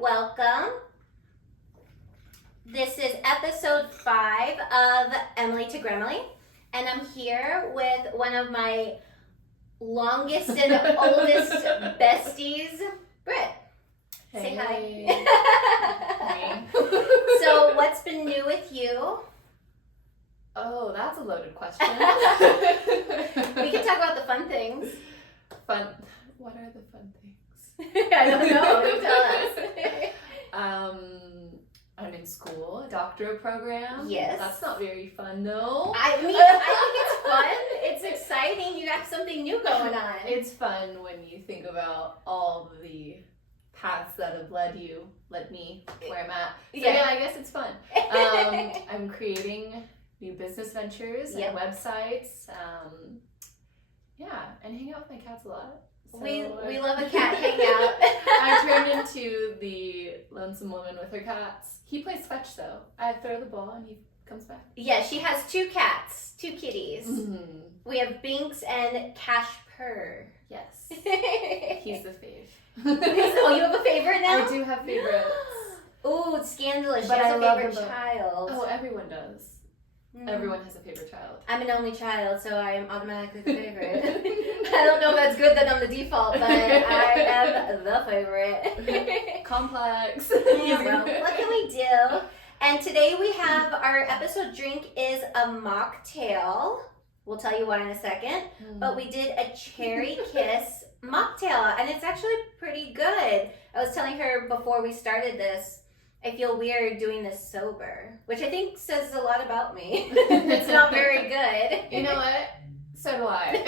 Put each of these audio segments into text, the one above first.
welcome. This is episode 5 of Emily to Gremlin, and I'm here with one of my longest and oldest besties, Britt. Hey. Say hi. Hey. So, what's been new with you? Oh, that's a loaded question. We can talk about the fun things. Fun. What are the fun things? I don't know. You tell us. I'm in school, a doctorate program. Yes. That's not very fun, though. I think it's fun. It's exciting. You have something new going on. It's fun when you think about all the paths that have led me where I'm at. So yeah, I guess it's fun. I'm creating new business ventures and websites. And hang out with my cats a lot. So we love a cat hangout. I turned into the lonesome woman with her cats. He plays fetch though. I throw the ball and he comes back. Yeah, she has 2 cats, 2 kitties. Mm-hmm. We have Binks and Casper. Yes. He's the fave. Oh, you have a favorite now? I do have favorites. Ooh, it's scandalous. But She has I a love favorite them both. child. Oh, everyone does. Everyone has a favorite child. I'm an only child, so I am automatically the favorite. I don't know if that's good that I'm the default, but I am the favorite. Complex. Yeah, well, what can we do? And today we have our episode drink is a mocktail. We'll tell you why in a second. But we did a cherry kiss mocktail, and it's actually pretty good. I was telling her before we started this, I feel weird doing this sober, which I think says a lot about me. It's not very good. You know what? So do I.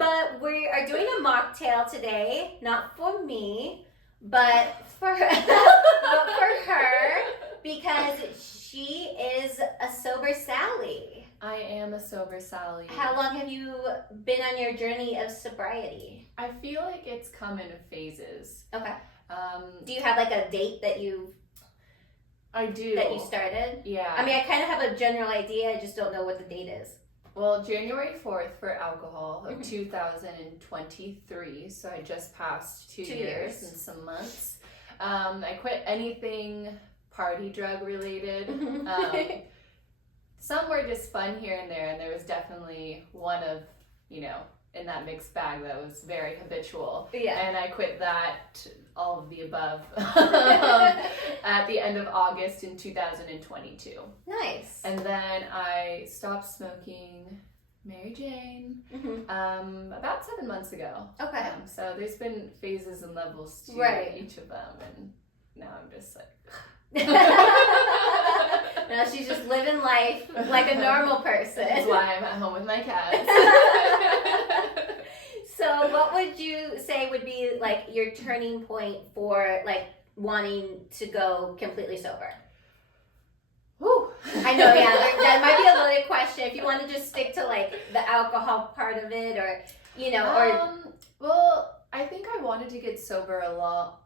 But we are doing a mocktail today, not for me, but for her, because she is a sober Sally. I am a sober Sally. How long have you been on your journey of sobriety? I feel like it's come in phases. Okay. Do you have like a date that I do. That you started? Yeah. I mean, I kind of have a general idea. I just don't know what the date is. Well, January 4th for alcohol of 2023. So I just passed 2 years and some months. I quit anything party drug related. Some were just fun here and there, and there was definitely one of, in that mixed bag that was very habitual. Yeah. And I quit that, all of the above, at the end of August in 2022. Nice. And then I stopped smoking Mary Jane about 7 months ago. Okay. So there's been phases and levels to each of them, and now I'm just like... Now she's just living life like a normal person. That's why I'm at home with my cats. So what would you say would be like your turning point for like wanting to go completely sober? Whew. I know, yeah, that might be a loaded question. If you want to just stick to like the alcohol part of it, or Well, I think I wanted to get sober a lot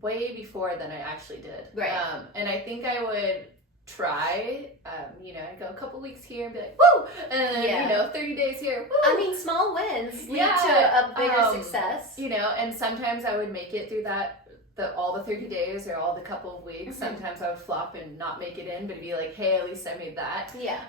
way before than I actually did. Right. And I think I would try, I'd go a couple weeks here and be like, woo! And then, 30 days here, woo! I mean, small wins lead to a bigger success. And sometimes I would make it through all the 30 days or all the couple of weeks. Sometimes I would flop and not make it in, but it'd be like, hey, at least I made that. Yeah.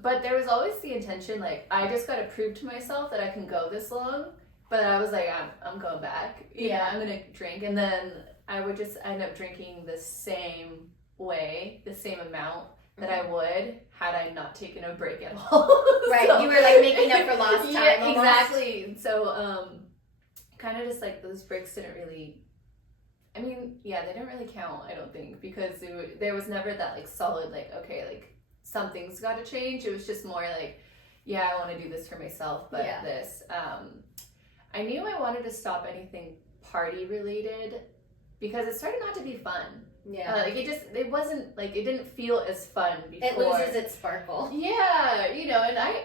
But there was always the intention, like, I just got to prove to myself that I can go this long. But I was like, I'm going back. I'm going to drink. And then I would just end up drinking the same way, the same amount that I would had I not taken a break at all. Right. So, you were like making up for lost time. Yeah, almost. exactly. So kind of just like those breaks didn't really, they didn't really count, I don't think, because there was never that like solid, like, okay, like something's got to change. It was just more like, I want to do this for myself, but this. I knew I wanted to stop anything party related because it started not to be fun. Yeah. It wasn't like, it didn't feel as fun before. It loses its sparkle. Yeah, and I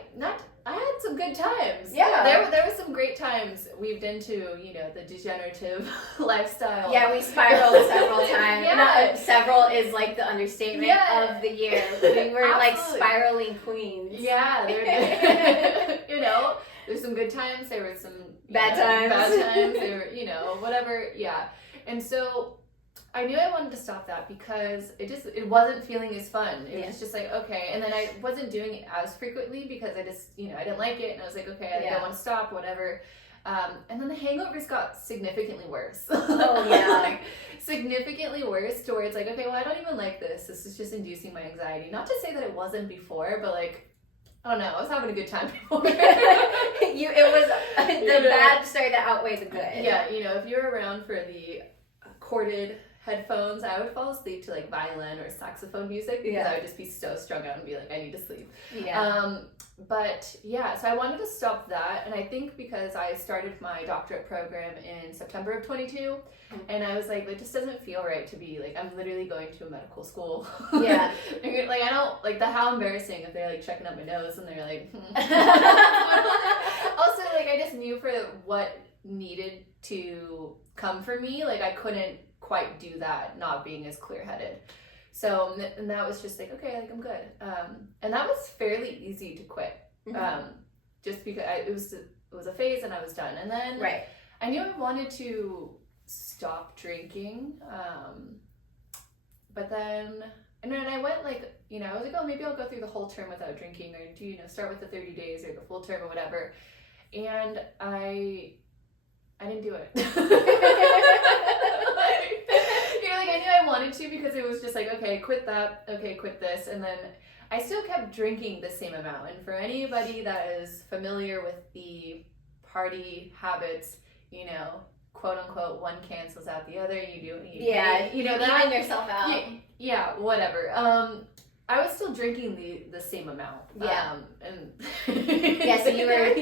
had some good times. Yeah. There were some great times weaved into, the degenerative lifestyle. Yeah, we spiraled several times. Yeah. Not several is like the understatement of the year. We were like spiraling queens. Yeah, There's some good times, there were some Bad times, times. there were, whatever, yeah. And so I knew I wanted to stop that because it wasn't feeling as fun. It was just like, okay. And then I wasn't doing it as frequently because I just, I didn't like it. And I was like, okay, I don't want to stop, whatever. And then the hangovers got significantly worse. Oh, yeah. Like, significantly worse to where it's like, okay, well, I don't even like this. This is just inducing my anxiety. Not to say that it wasn't before, but like, I don't know. I was having a good time before. The bad started to outweigh the good. Yeah, if you're around for the corded headphones, I would fall asleep to like violin or saxophone music because I would just be so strung out and be like, I need to sleep. Yeah. But yeah, so I wanted to stop that, and I think because I started my doctorate program in September of 22, and I was like, it just doesn't feel right to be like, I'm literally going to a medical school. Yeah. Like, I don't like how embarrassing if they're like checking out my nose and they're like, Also, like, I just knew for what needed to come for me, like I couldn't quite do that not being as clear-headed. So, and that was just like, okay, like I'm good. And that was fairly easy to quit. Just because it was a phase and I was done. And then I knew I wanted to stop drinking. But then, and then I went like, I was like, oh, maybe I'll go through the whole term without drinking, or do, start with the 30 days or the full term or whatever. And I didn't do it. I knew I wanted to because it was just like, okay, quit that, okay, quit this. And then I still kept drinking the same amount. And for anybody that is familiar with the party habits, quote unquote, one cancels out the other, you do, that even yourself out. Yeah, whatever. I was still drinking the same amount. Yeah. And so you were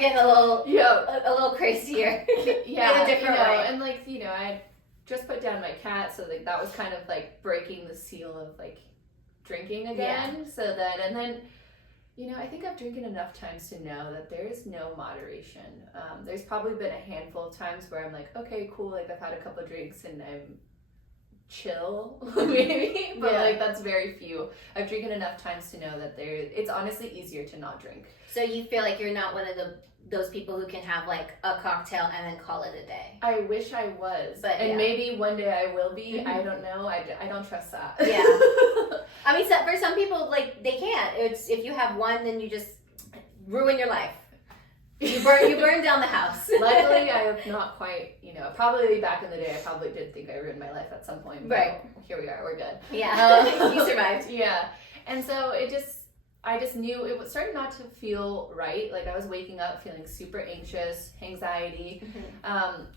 getting a little crazier. Yeah. In a different way. And like, I just put down my cat, so like that was kind of like breaking the seal of like drinking again. Yeah. So that, and then I think I've drinking enough times to know that there is no moderation. There's probably been a handful of times where I'm like, okay, cool, like I've had a couple of drinks and I'm chill, maybe, but like that's very few. I've drinking enough times to know that it's honestly easier to not drink. So you feel like you're not one of those people who can have like a cocktail and then call it a day? I wish I was, but maybe one day I will be. I don't know. I don't trust that. Yeah. I mean, for some people, like, they can't. It's if you have one, then you just ruin your life. You burn down the house. Luckily, I have not quite, probably back in the day, I probably did think I ruined my life at some point. Right. Here we are, we're good. Yeah. You survived. Yeah. And so I just knew it was starting not to feel right. Like I was waking up feeling super anxious, anxiety.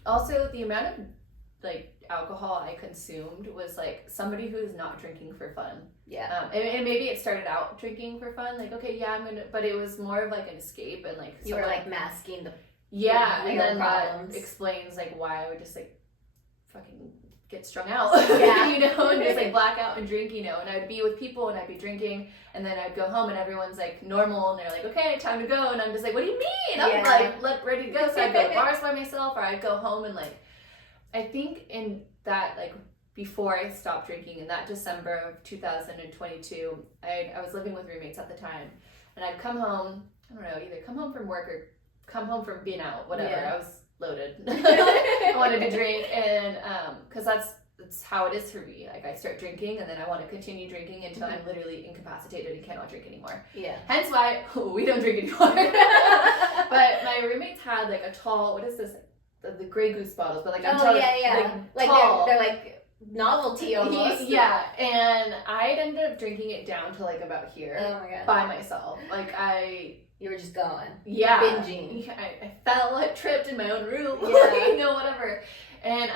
Also, the amount of like alcohol I consumed was like somebody who is not drinking for fun. Yeah. And maybe it started out drinking for fun, like, okay, yeah, but it was more of like an escape, and like you were like masking the and then problems. That explains like why I would just like fucking get strung out, and just like black out and drink, and I'd be with people and I'd be drinking, and then I'd go home and everyone's like normal and they're like, okay, time to go, and I'm just like, what do you mean? I'm like ready to go. So I'd go to bars by myself, or I'd go home and like, I think in that like before I stopped drinking in that December of 2022, I was living with roommates at the time, and I'd come home, I don't know, either come home from work or come home from being out, whatever. I was loaded. I wanted to drink, and because that's how it is for me. Like I start drinking, and then I want to continue drinking until I'm literally incapacitated and cannot drink anymore. Yeah. Hence why we don't drink anymore. But my roommates had like a tall, what is this? The Grey Goose bottles, but like I'm tall, like tall. They're like novelty almost. Yeah, and I ended up drinking it down to like about here. Oh my god. By myself. Like you were just going. Yeah. Binging. I fell, I tripped in my own room. Yeah. Whatever. And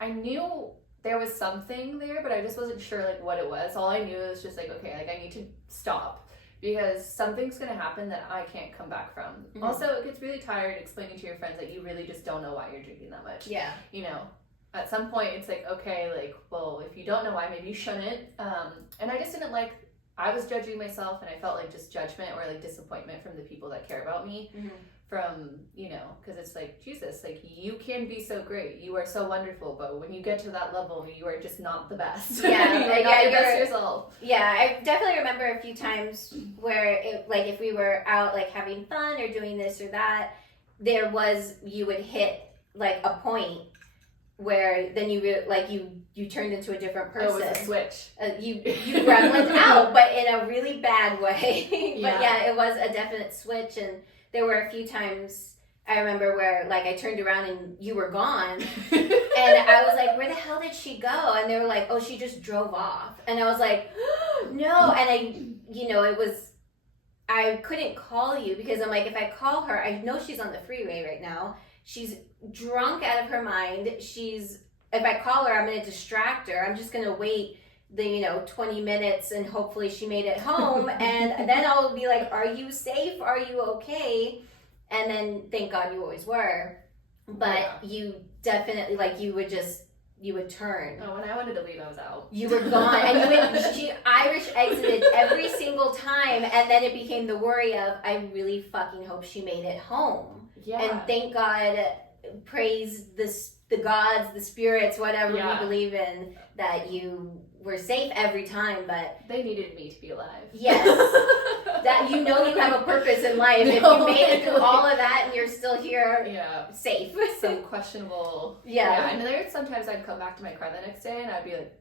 I knew there was something there, but I just wasn't sure like what it was. All I knew was just like, okay, like I need to stop, because something's going to happen that I can't come back from. Also, it gets really tired explaining to your friends that you really just don't know why you're drinking that much. Yeah. At some point it's like, okay, like, well, if you don't know why, maybe you shouldn't. And I just didn't like I was judging myself, and I felt like just judgment or like disappointment from the people that care about me. From, you know, because it's like, Jesus, like, you can be so great, you are so wonderful, but when you get to that level, you are just not the best. Yeah, you are not your best yourself. Yeah, I definitely remember a few times where, if we were out, like, having fun or doing this or that, you would hit, like, a point where then you turned into a different person. It was a switch. You gremlined out, but in a really bad way. But yeah, it was a definite switch, and there were a few times I remember where, like, I turned around and you were gone, and I was like, where the hell did she go? And they were like, oh, she just drove off. And I was like, no. And I couldn't call you because I'm like, if I call her, I know she's on the freeway right now. She's drunk out of her mind. If I call her, I'm going to distract her. I'm just going to wait the 20 minutes and hopefully she made it home. And then I'll be like, are you safe? Are you okay? And then thank God you always were. But you definitely, like, you would turn. Oh, when I wanted to leave, I was out. You were gone. And she Irish exited every single time. And then it became the worry of, I really fucking hope she made it home. Yeah. And thank God, praise the gods, the spirits, whatever we believe in, that you were safe every time. But they needed me to be alive. Yes. That you have a purpose in life. If you made it through all of that and you're still here, safe. Some questionable. Yeah. And there sometimes I'd come back to my car the next day and I'd be like,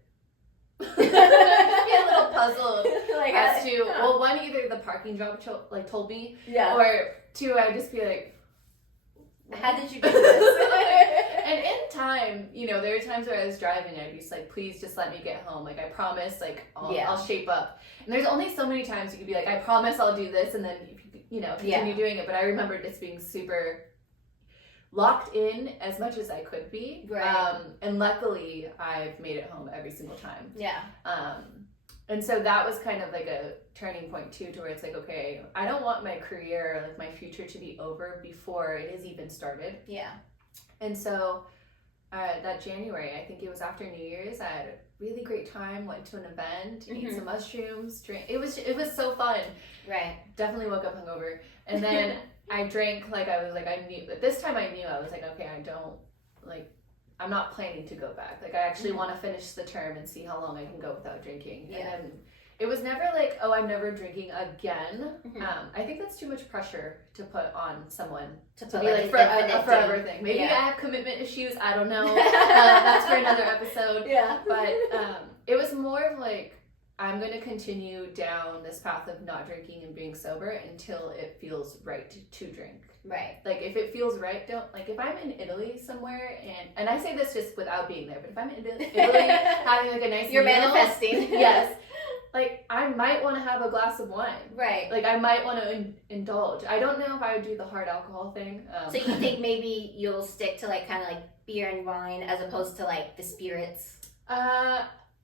be a little puzzled as to one, either the parking job told me, or two, I'd just be like, how did you do this? And in time, there were times where I was driving, I'd be just like, please just let me get home. Like, I promise, like, I'll shape up. And there's only so many times you could be like, I promise I'll do this, and then, continue doing it. But I remember just being super locked in as much as I could be. Right. And luckily, I've made it home every single time. Yeah. And so that was kind of like a turning point too, to where it's like, okay, I don't want my career, like my future, to be over before it has even started. Yeah. And so that January, I think it was after New Year's, I had a really great time, went to an event, ate some mushrooms, drank. It was so fun. Right. Definitely woke up hungover. And then I drank, like, I was like, I knew, but this time I knew, I was like, okay, I'm not planning to go back. Like, I actually want to finish the term and see how long I can go without drinking. Yeah. And then it was never like, oh, I'm never drinking again. I think that's too much pressure to put on someone to be like a forever thing. Maybe I have commitment issues. I don't know. That's for another episode. Yeah. But it was more of like, I'm going to continue down this path of not drinking and being sober until it feels right to drink. Right. Like, if it feels right, if I'm in Italy somewhere, and I say this just without being there, but if I'm in Italy having like a nice You're meal, manifesting. Yes. Like, I might want to have a glass of wine. Right. Like, I might want to indulge. I don't know if I would do the hard alcohol thing. So you think maybe you'll stick to, like, kind of like beer and wine as opposed to, like, the spirits?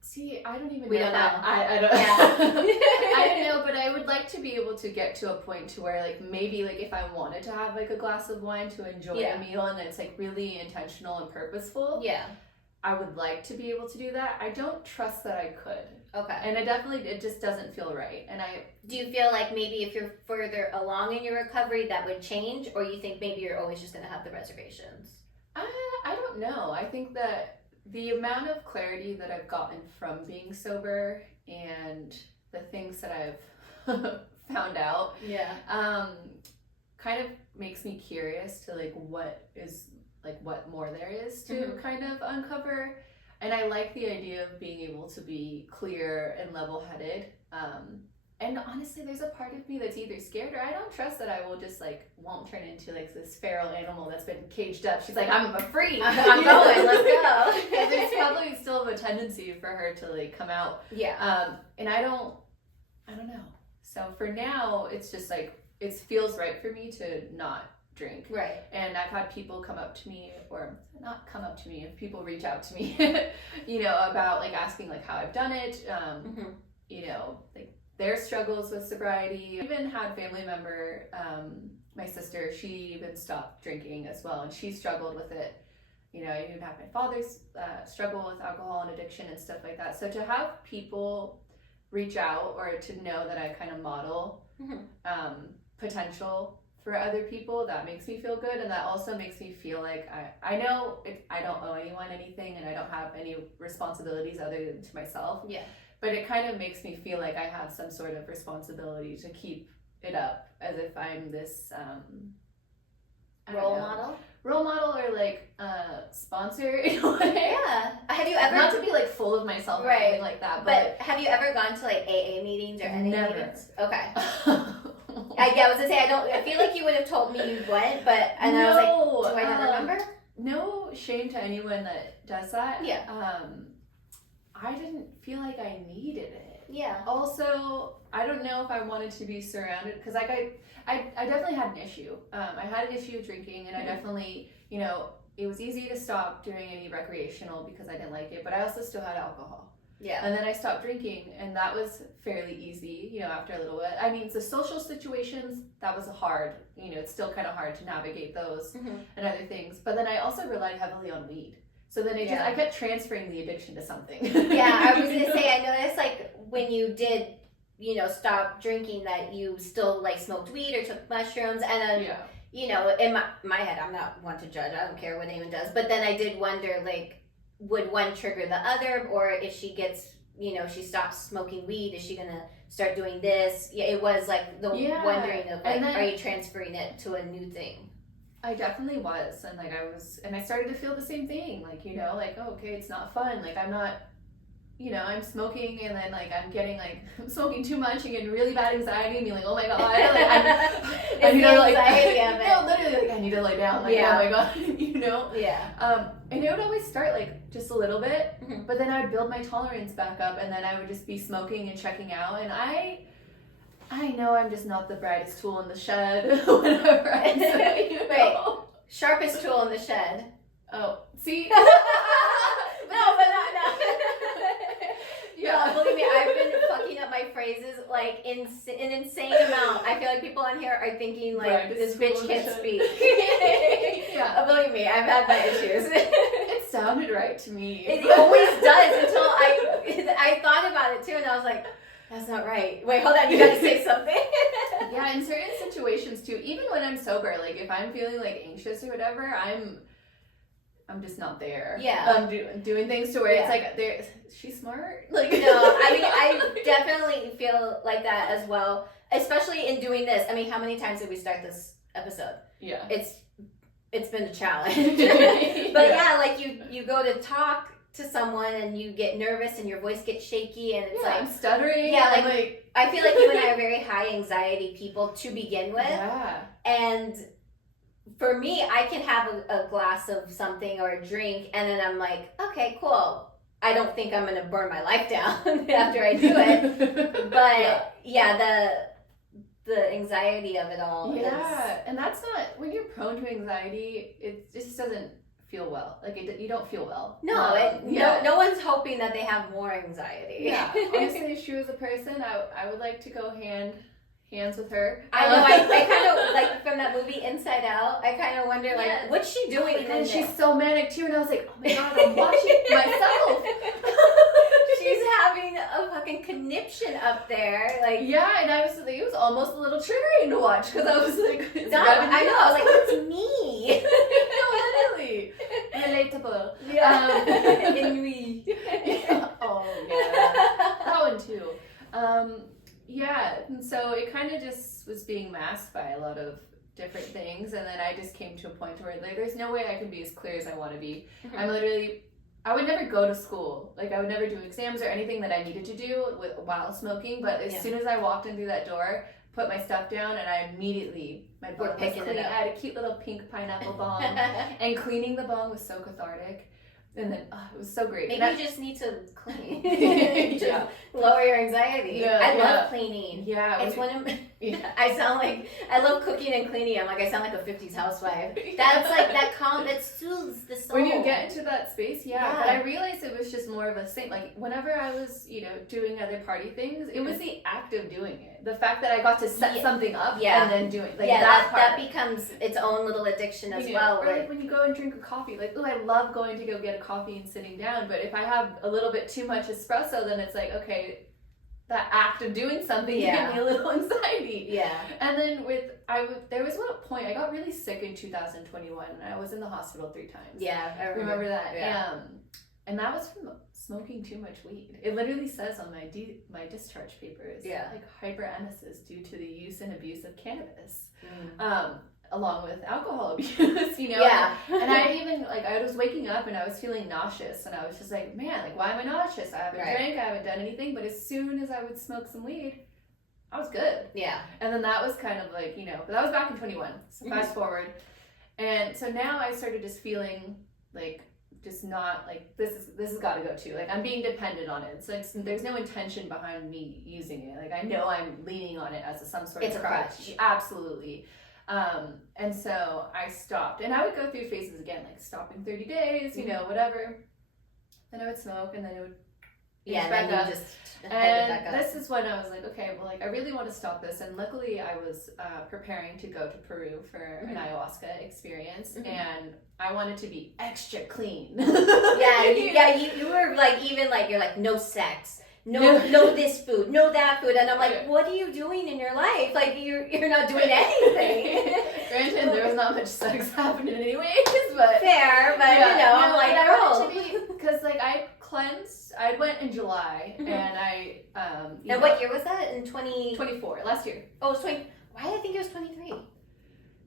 See, I don't even know. We don't know. I don't. Yeah. I don't know, but I would like to be able to get to a point to where, like, maybe, like, if I wanted to have, like, a glass of wine to enjoy a meal and it's, like, really intentional and purposeful. Yeah. I would like to be able to do that. I don't trust that I could. Okay. And it just doesn't feel right. And do you feel like maybe if you're further along in your recovery that would change, or you think maybe you're always just going to have the reservations? I don't know. I think that the amount of clarity that I've gotten from being sober and the things that I've found out, kind of makes me curious to, like, what more there is to kind of uncover. And I like the idea of being able to be clear and level-headed. And honestly, there's a part of me that's either scared or I don't trust that I will just, like, won't turn into, like, this feral animal that's been caged up. She's like, I'm free. I'm going. Let's go. There's probably still a tendency for her to, like, come out. Yeah. And I don't know. So for now, it's just, like, it feels right for me to not drink. Right. And I've had people come up to me, or not come up to me, if people reach out to me, about, like, asking, like, how I've done it, like, their struggles with sobriety. I even had family member, my sister, she even stopped drinking as well, and she struggled with it. I even had my father's struggle with alcohol and addiction and stuff like that. So to have people reach out or to know that I kind of model potential for other people, that makes me feel good. And that also makes me feel like I know I don't owe anyone anything and I don't have any responsibilities other than to myself. Yeah. But it kind of makes me feel like I have some sort of responsibility to keep it up, as if I'm this role model or like sponsor in a way. Yeah. Have you ever, not to be like full of myself or right, anything like that, but have you ever gone to like AA meetings or any never. meetings? Okay. I was gonna say I feel like you would have told me you went, but and no, I was like, do I not remember? No shame to anyone that does that. Yeah. I didn't feel like I needed it. Yeah. Also, I don't know if I wanted to be surrounded, because like I definitely had an issue. I had an issue with drinking, and I definitely, you know, it was easy to stop doing any recreational because I didn't like it, but I also still had alcohol. Yeah. And then I stopped drinking, and that was fairly easy, you know, after a little bit. I mean, the social situations, that was hard, you know, it's still kind of hard to navigate those and other things. But then I also relied heavily on weed. So then I kept transferring the addiction to something. Yeah, I was going to say, I noticed like when you did, you know, stop drinking, that you still like smoked weed or took mushrooms. And then, you know, in my head, I'm not one to judge. I don't care what anyone does. But then I did wonder, like, would one trigger the other, or if she gets, you know, she stops smoking weed, is she gonna start doing this? Yeah, it was like the wondering of like, are you transferring it to a new thing? I definitely was, and like I started to feel the same thing, like, you know, like, oh, okay, it's not fun, like I'm not, you know, I'm smoking, and then like I'm getting like I'm smoking too much and getting really bad anxiety and being like, oh my god, like, I need to like no, literally, like I need to lay down, like, oh my god, you know. And it would always start like just a little bit, but then I'd build my tolerance back up, and then I would just be smoking and checking out, and I know I'm just not the brightest tool in the shed whenever I'm smoking, you know? Right. Sharpest tool in the shed. Oh, see? No, but not. Yeah. No, believe me, I've been fucking up my phrases like in an insane amount. I feel like people on here are thinking like, this bitch can't speak. Yeah. Believe me, I've had my issues. It sounded right to me. It always does until I thought about it too, and I was like, that's not right. Wait, hold on, you gotta say something. Yeah, in certain situations too, even when I'm sober, like if I'm feeling like anxious or whatever, I'm just not there. Yeah. I'm doing things to where it's like, she's smart? Like, no, I mean, I definitely feel like that as well, especially in doing this. I mean, how many times did we start this episode? Yeah. It's been a challenge. But yeah, like you go to talk to someone and you get nervous and your voice gets shaky and it's like I'm stuttering. Yeah, like I feel like you and I are very high anxiety people to begin with. Yeah. And for me, I can have a glass of something or a drink, and then I'm like, okay, cool. I don't think I'm gonna burn my life down after I do it. But the anxiety of it all. Yeah, and that's not, when you're prone to anxiety, it just doesn't feel well. Like you don't feel well. No, no one's hoping that they have more anxiety. Yeah, honestly, if she was a person, I would like to go hands with her. I know. I kind of like from that movie Inside Out. I kind of wonder like, what's she doing? And she's so manic too, and I was like, oh my god, I'm watching myself. She's having a fucking conniption up there, like yeah, and it was almost a little triggering to watch because I was like, I know, I was like, that's me. No, literally relatable. Yeah, in me. Yeah. Oh yeah, that one too. Yeah, and so it kind of just was being masked by a lot of different things, and then I just came to a point where like, there's no way I can be as clear as I want to be. I would never go to school. Like I would never do exams or anything that I needed to do while smoking, but as soon as I walked in through that door, put my stuff down, and I immediately, my bong was clean. I had a cute little pink pineapple bong, and cleaning the bong was so cathartic. And then it was so great. Maybe you just need to clean. Just lower your anxiety. Yeah, I love cleaning. Yeah. It's one of I love cooking and cleaning. I'm like, I sound like a 50s housewife. That's like that soothes the soul. When you get into that space, but I realized it was just more of a thing. Like whenever I was, doing other party things, it was the act of doing it. The fact that I got to set something up and then do it. Like that becomes its own little addiction as well. Or like when you go and drink a coffee, like, I love going to go get a coffee and sitting down, but if I have a little bit too much espresso, then it's like, okay, that act of doing something Yeah. gave me a little anxiety. Yeah. And then there was one point I got really sick in 2021, and I was in the hospital 3 times. Yeah, I Remember that? Yeah. And that was from smoking too much weed. It literally says on my discharge papers, like hyperemesis due to the use and abuse of cannabis, along with alcohol abuse. Yeah. And I even I was waking up and I was feeling nauseous, and I was just like, man, like why am I nauseous? I haven't drank, I haven't done anything. But as soon as I would smoke some weed, I was good. Yeah. And then that was kind of like but that was back in 21. So fast forward, and so now I started just feeling like, just not like this has got to go too. Like I'm being dependent on it. So there's no intention behind me using it. Like I know I'm leaning on it as some sort of crutch. Absolutely. And so I stopped, and I would go through phases again, like stopping 30 days, whatever. Then I would smoke, and then it would and then you just and back up. This is when I was like, okay, well, like I really want to stop this. And luckily I was preparing to go to Peru for an ayahuasca experience, and I wanted to be extra clean. You were like, even like, you're like, no sex, no this food, no that food, and I'm like, what are you doing in your life? Like you're not doing anything. Granted, there was not much sex happening anyways, but fair, but I'm like, I wanted to be, because like I cleansed. I went in July, and I and what year was that? In 2024, last year. Oh, it was 20. Why did I think it was 23?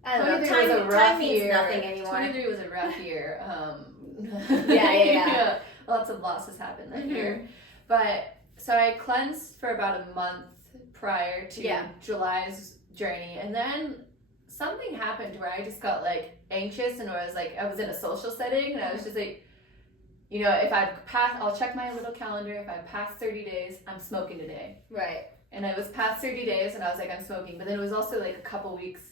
I don't know. 23 was a rough time means year. Nothing anymore. 23 was a rough year. Yeah. Lots of losses happened that year. But so I cleansed for about a month prior to July's journey, and then something happened where I just got like anxious, and I was in a social setting, and I was just like, if I'll check my little calendar. If I pass 30 days, I'm smoking today. Right. And I was past 30 days, and I was like, I'm smoking. But then it was also like a couple weeks,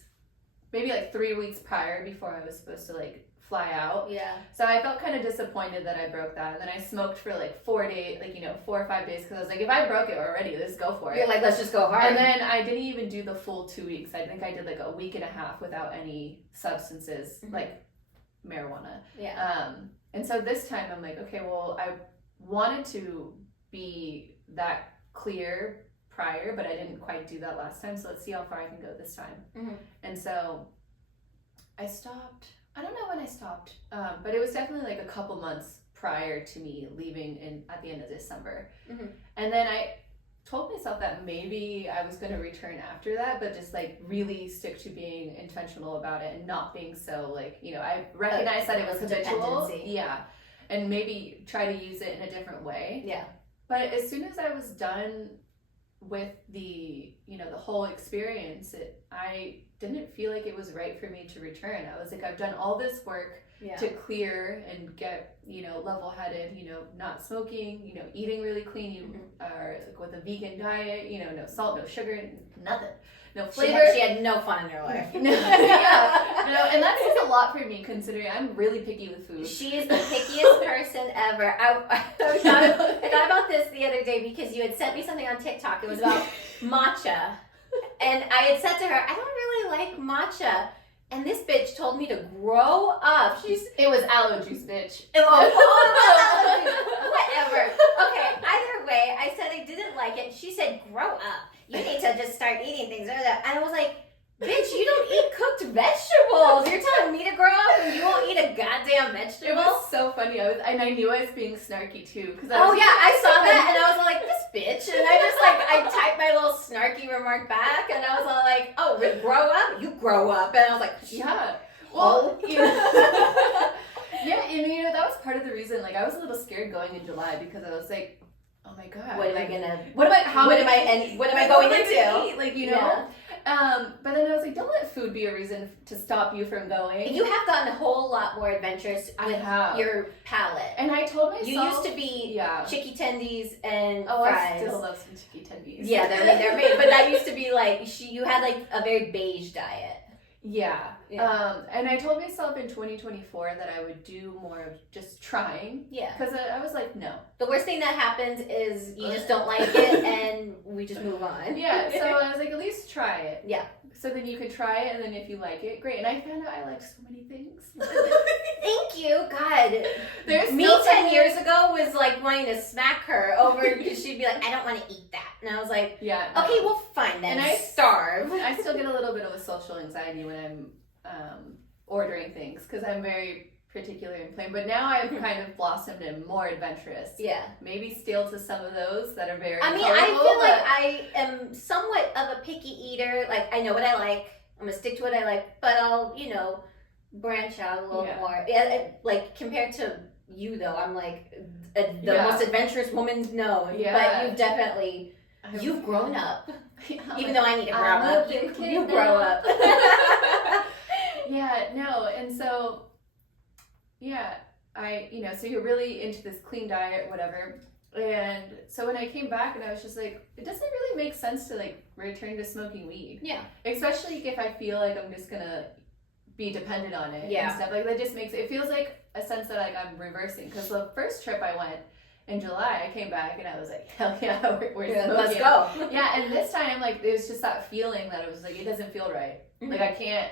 maybe like 3 weeks prior before I was supposed to like fly out. Yeah. So I felt kind of disappointed that I broke that. And then I smoked for like 4 days, 4 or 5 days, because I was like, if I broke it already, let's go for it. You're like, let's just go hard. And then I didn't even do the full 2 weeks. I think I did like a week and a half without any substances, like marijuana. Yeah. And so this time I'm like, okay, well, I wanted to be that clear prior, but I didn't quite do that last time. So let's see how far I can go this time. And so I stopped. I don't know when I stopped, but it was definitely like a couple months prior to me leaving at the end of December. And then I told myself that maybe I was going to return after that, but just like really stick to being intentional about it and not being so like, I recognized that it was habitual. Yeah. And maybe try to use it in a different way. Yeah. But as soon as I was done with the, the whole experience, I didn't feel like it was right for me to return. I was like, I've done all this work to clear and get, level-headed, not smoking, eating really clean, you are like with a vegan diet, no salt, no sugar, nothing, no flavor. She had no fun in her life. And that says a lot for me, considering I'm really picky with food. She is the pickiest person ever. I thought about this the other day because you had sent me something on TikTok. It was about matcha. And I had said to her, I don't really like matcha. And this bitch told me to grow up. It was aloe juice, bitch. Whatever. Okay, either way, I said I didn't like it. She said, grow up. You need to just start eating things. And I was like, bitch, you don't eat cooked vegetables. You're telling me to grow up and you won't eat a goddamn vegetable? It was so funny. I knew I was being snarky too. I saw that and I was like, this bitch. And I typed my little snarky remark back and I was all like, oh, grow up? You grow up. And I was like, yeah. Well, yeah, and that was part of the reason, like, I was a little scared going in July because I was like, oh my god, what am I gonna going into? Eat? Like, but then I was like, don't let food be a reason to stop you from going. You have gotten a whole lot more adventurous with your palate. And I told myself, you used to be chicky tendies and fries. I still love some chicky tendies. Yeah, they're made, but that used to be like you had like a very beige diet. Yeah. And I told myself in 2024 that I would do more of just trying. Yeah. Because I was like, no. The worst thing that happens is you just don't like it and we just move on. Yeah. So I was like, at least try it. Yeah. so then you could try it, and then if you like it, great. And I found out I like so many things. Thank you, God. There's Me still 10 years ago was like wanting to smack her over because she'd be like, I don't want to eat that. And I was like, yeah, okay, well, fine then. And I starve. I still get a little bit of a social anxiety when I'm ordering things because I'm very particular and plain. But now I've kind of blossomed and more adventurous. Yeah. Maybe steal to some of those that are very. I mean, colorful, I feel like I am somewhat of a picky eater. Like, I know what I like. I'm gonna stick to what I like, but I'll, branch out a little more. Yeah, like compared to you though, I'm like the most adventurous woman known. Yeah. But you've definitely you've grown up. Yeah, Even though I need to grow up, you grow up. Yeah, no, and so so you're really into this clean diet, whatever. And so when I came back and I was just like, it doesn't really make sense to like return to smoking weed. Yeah. Especially if I feel like I'm just gonna be dependent on it Yeah. and stuff. Like that just makes it feels like a sense that like I'm reversing. Because the first trip I went in July, I came back and I was like, hell yeah, we're smoking. Let's go. Yeah, and this time like it was just that feeling that it was like it doesn't feel right. Mm-hmm. Like I can't,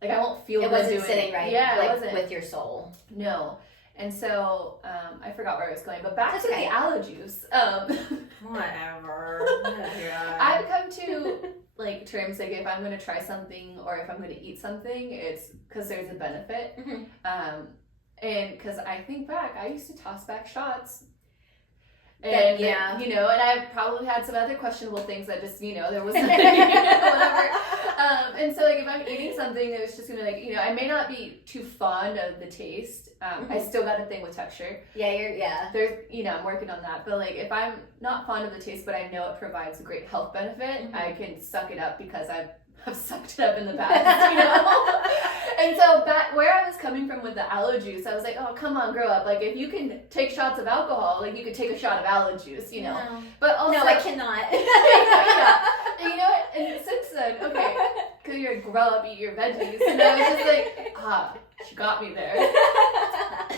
like I won't feel. It wasn't sitting right. Yeah, like, it wasn't with your soul. No. And so, I forgot where I was going, but back to the aloe juice. Whatever. I've come to like terms like if I'm going to try something or if I'm going to eat something, it's because there's a benefit. Mm-hmm. And because I think back, I used to toss back shots. And, and I probably had some other questionable things that just, there was whatever. And so, like, if I'm eating something that was just gonna, like, I may not be too fond of the taste. I still got a thing with texture. Yeah, There's, I'm working on that. But, like, if I'm not fond of the taste, but I know it provides a great health benefit, I can suck it up because I've sucked it up in the past, And so back where I was coming from with the aloe juice, I was like, oh, come on, grow up. Like, if you can take shots of alcohol, like, you could take a shot of aloe juice, No. But also... No, I cannot. You know what? And since then, okay, because you're a grow up, eat your veggies. And I was just like, she got me there.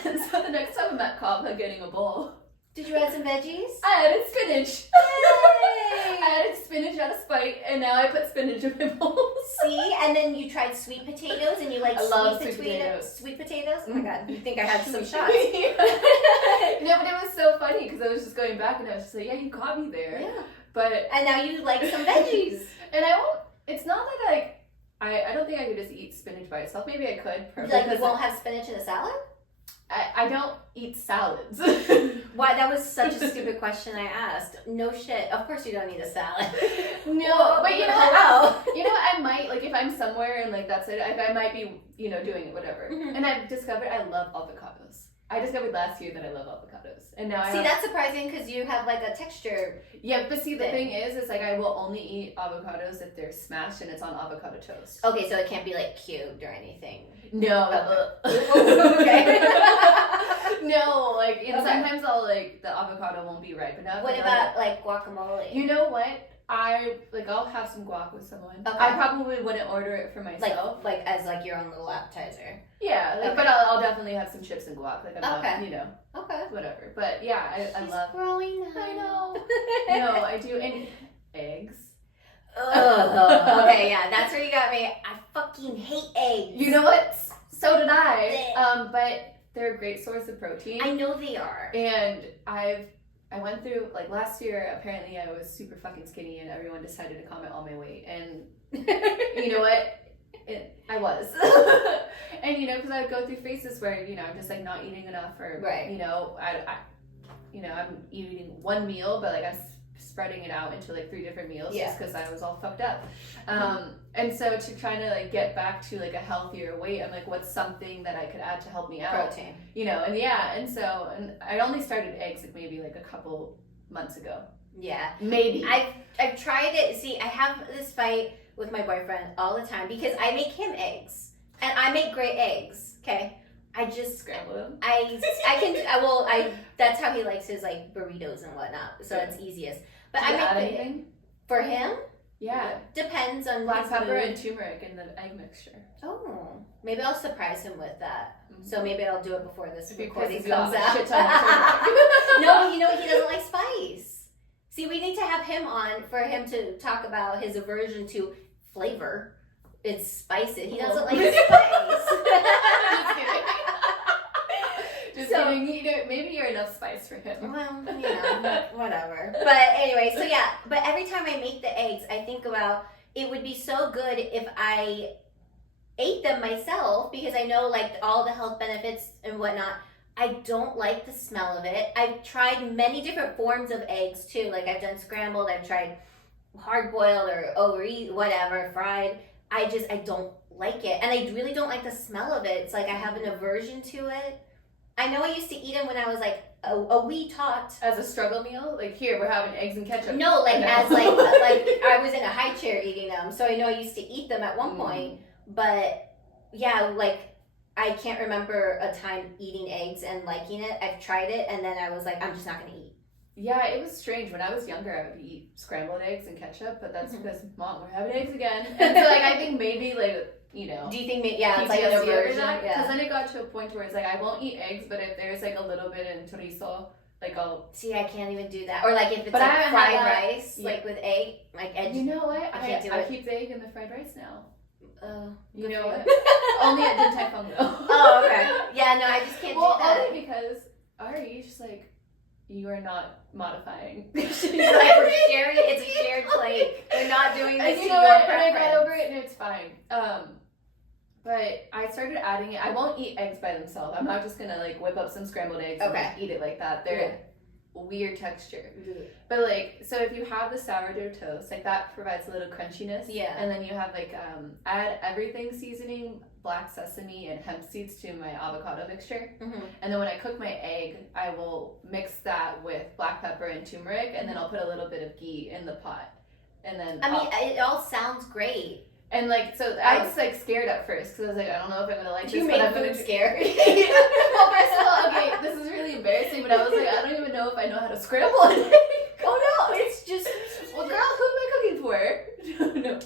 And so the next time I'm at Cava getting a bowl. Did you add some veggies? I added spinach. Yay! I added spinach out of spite, and now I put spinach in my bowls. See, and then you tried sweet potatoes, and you like sweet potatoes. Sweet potatoes? Oh my god, you think I had some shots? No, but it was so funny because I was just going back, and I was just like, yeah, you caught me there. Yeah. But and now you like some veggies. And I won't. It's not that I don't think I could just eat spinach by itself. Maybe I could. Like you won't have spinach in a salad? I don't eat salads. Why? That was such a stupid question I asked. No shit. Of course you don't eat a salad. No, but hello. I might, like, if I'm somewhere and, like, that's it, I might be, doing it, whatever. Mm-hmm. And I've discovered I love avocados. I discovered last year that I love avocados. And now that's surprising because you have, like, a texture. Yeah, but see, the thing is like, I will only eat avocados if they're smashed and it's on avocado toast. Okay, so it can't be, like, cubed or anything. No. Okay. No, like, sometimes I'll, like, the avocado won't be ripe enough. What about, like, guacamole? You know what? I'll have some guac with someone. Okay. I probably wouldn't order it for myself. Like as, like, your own little appetizer. Yeah, like, but I'll definitely have some chips and guac. Like, I'm not, Okay. Whatever. But, yeah, I love... She's growing up. I know. No, I do. And eggs. Ugh. Okay, yeah, that's where you got me. I fucking hate eggs. You know what? So did I. But they're a great source of protein. I know they are. And I went through, like, last year, apparently I was super fucking skinny and everyone decided to comment on my weight. And you know what? I was. And, because I would go through phases where, I'm just, like, not eating enough or, right. I'm eating one meal, but, like, I'm spreading it out into, like, 3 different meals just because I was all fucked up. And so to try to, like, get back to, like, a healthier weight, I'm like, what's something that I could add to help me out? Protein. And I only started eggs, like, maybe, like, a couple months ago. Yeah. Maybe. I've tried it. See, I have this fight with my boyfriend all the time because I make him eggs. And I make great eggs, okay? I just scramble them. That's how he likes his, like, burritos and whatnot. So it's easiest. But Do you add anything? For him? Yeah. Depends on black pepper and turmeric in the egg mixture. Oh. Maybe I'll surprise him with that. Mm-hmm. So maybe I'll do it before this recording comes out. Shit ton of No, he doesn't like spice. See, we need to have him on for him to talk about his aversion to flavor. it's spicy. He doesn't like spice. Just kidding. Maybe you're enough spice for him. Well, whatever. But anyway, so yeah. But every time I make the eggs, I think about it would be so good if I ate them myself because I know like all the health benefits and whatnot. I don't like the smell of it. I've tried many different forms of eggs too. Like I've done scrambled. I've tried hard boiled or whatever, fried. I don't like it. And I really don't like the smell of it. It's like I have an aversion to it. I know I used to eat them when I was like a wee tot. As a struggle meal? Like, here, we're having eggs and ketchup. No, like as like I was in a high chair eating them. So I know I used to eat them at one point. But yeah, like I can't remember a time eating eggs and liking it. I've tried it and then I was like, I'm just not going to eat. Yeah, it was strange. When I was younger, I would eat scrambled eggs and ketchup. But that's because, Mom, we're having eggs again. And so, like, I think maybe, like, you know. Do you think, it's like an aversion? Because then it got to a point where it's like, I won't eat eggs, but if there's like a little bit in chorizo, like I'll... See, I can't even do that. Or like if it's like fried rice, like with egg, like edge. You know what? I can't do it. I keep the egg in the fried rice now. You know what? Only at Din Tai Fung though. Oh, okay. Yeah, no, I just can't do that. Well, only because Ari, she's like, you are not modifying. She's like, we're sharing, it's a shared plate. We're not doing this to your preference. And I got over it and it's fine. But I started adding it. I won't eat eggs by themselves. I'm not just gonna like whip up some scrambled eggs and like, eat it like that. They're weird texture. But like, so if you have the sourdough toast, like that provides a little crunchiness. Yeah. And then you have like, add everything seasoning, black sesame and hemp seeds to my avocado mixture. And then when I cook my egg, I will mix that with black pepper and turmeric, and then I'll put a little bit of ghee in the pot. And then it all sounds great. And like, so I was like scared at first because I was like, I don't know if I'm gonna like this. You made food scared. Well, first of all, okay, this is really embarrassing, but I was like, I don't even know if I know how to scramble an egg. Oh no, it's just, well, girl, who am I cooking for? No,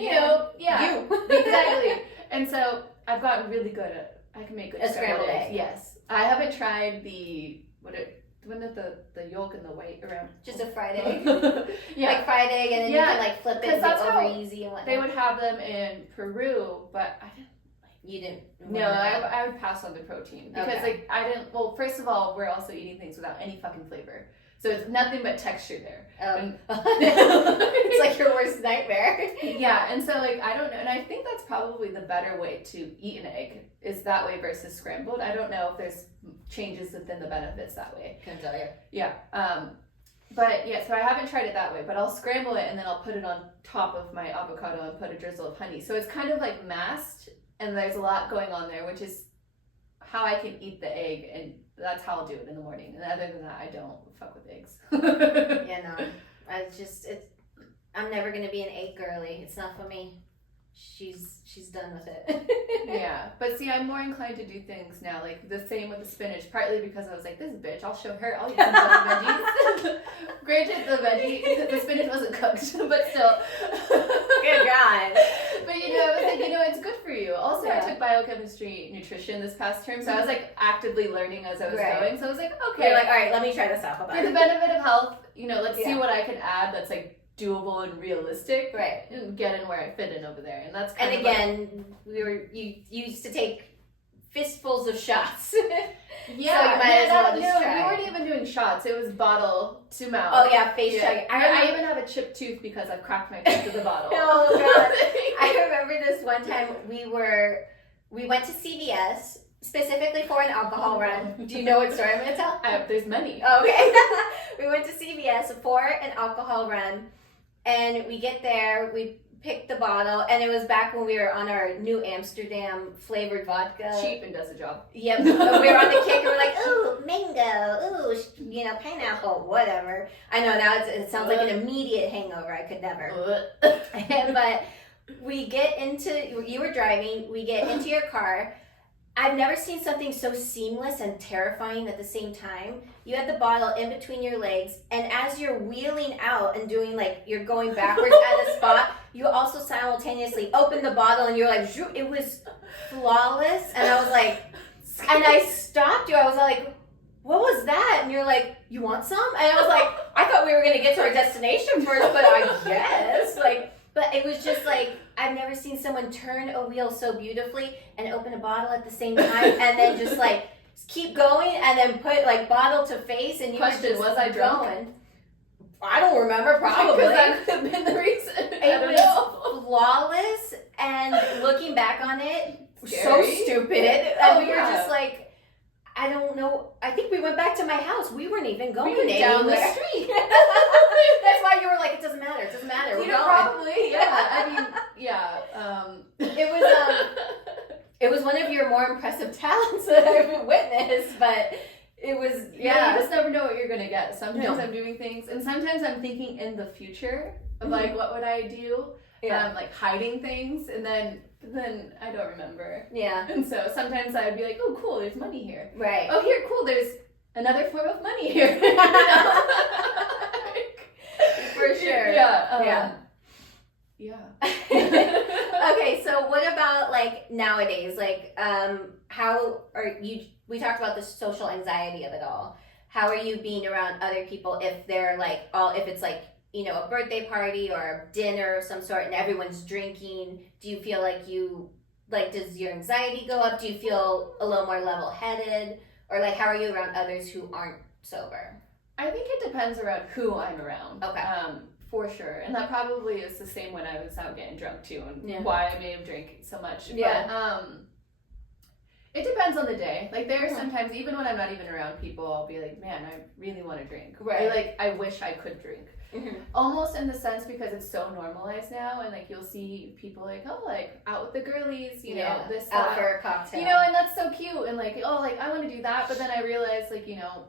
you know, you exactly. And so I've gotten really good at. I can make good scrambled eggs. Yes, I haven't tried the the yolk and the white around. Just a fried egg. Like fried egg, and then you can like flip it and it's over easy and whatnot. They would have them in Peru, but I didn't. You didn't. No, I would pass on the protein because like I didn't. Well, first of all, we're also eating things without any fucking flavor, so it's nothing but texture there. It's like your worst nightmare. Yeah, and so like I don't know, and I think that's probably the better way to eat an egg is that way versus scrambled. I don't know if there's changes within the benefits that way. Can tell you. Yeah. But yeah, so I haven't tried it that way, but I'll scramble it and then I'll put it on top of my avocado and put a drizzle of honey. So it's kind of like masked, and there's a lot going on there, which is how I can eat the egg, and that's how I'll do it in the morning. And other than that, I don't fuck with eggs. Yeah, no. I'm never gonna be an egg girly. It's not for me. She's done with it. Yeah, but see, I'm more inclined to do things now, like the same with the spinach, partly because I was like, this bitch, I'll show her, I'll eat some veggies. Granted, the spinach wasn't cooked, but still. Good God. But I was like, it's good for you. Also, I took biochemistry nutrition this past term, so I was like actively learning as I was going, so I was like, okay. You're like, all right, let me try this out. For the benefit of health, let's see what I can add that's like doable and realistic, right? And get in where I fit in over there, and that's kind of again, you used to take fistfuls of shots. Yeah, so you might as well just try. We weren't even doing shots; it was bottle to mouth. Oh yeah, face chugging. I even have a chipped tooth because I've cracked my tooth with the bottle. Oh God! I remember this one time we went to CVS specifically for an alcohol run. Do you know what story I'm going to tell? There's many. Okay. We went to CVS for an alcohol run. And we get there, we picked the bottle, and it was back when we were on our New Amsterdam flavored vodka. Cheap and does a job. Yep. We were on the kick, and we're like, ooh, mango, ooh, pineapple, whatever. I know now it sounds like an immediate hangover. I could never. But we get into, you were driving, we get into your car. I've never seen something so seamless and terrifying at the same time. You had the bottle in between your legs, and as you're wheeling out and doing you're going backwards at a spot, you also simultaneously open the bottle and you're like, it was flawless. And I was like, and I stopped you. I was like, what was that? And you're like, you want some? And I was like, I thought we were going to get to our destination first, but I guess. But it was just like, I've never seen someone turn a wheel so beautifully and open a bottle at the same time and then just like keep going and then put like bottle to face and you Question, were just was I drunk? going. I don't remember, probably. Because that could have been the reason. It was flawless, and looking back on it, so Scary. stupid. And we were just like, I don't know. I think we went back to my house. We weren't even going down the anywhere. street. That's why you were like, it doesn't matter. It doesn't matter. We're going. Probably, yeah. I mean, yeah. It was one of your more impressive talents that I've witnessed, but it was, yeah. You just never know what you're gonna get. Sometimes I'm doing things, and sometimes I'm thinking in the future of like, what would I do? Like hiding things, and then I don't remember. Yeah. And so sometimes I'd be like, oh, cool, there's money here. Right. Oh, here, cool, there's another form of money here. For sure. Yeah. Okay, so what about like nowadays? Like, how are you? We talked about the social anxiety of it all. How are you being around other people if they're like if it's like, you know, a birthday party or a dinner of some sort and everyone's drinking? Do you feel like does your anxiety go up? Do you feel a little more level-headed? Or like, how are you around others who aren't sober? I think it depends around who I'm around. Okay. For sure. And that probably is the same when I was out getting drunk too, and why I may have drank so much. Yeah. But it depends on the day. Like there are sometimes, even when I'm not even around people, I'll be like, man, I really want to drink. Right. Or like, I wish I could drink. Mm-hmm. Almost in the sense because it's so normalized now, and like you'll see people like, oh, like out with the girlies, you know, this out that. for a cocktail, you know, and that's so cute, and like, oh, like I want to do that, but then I realize like, you know,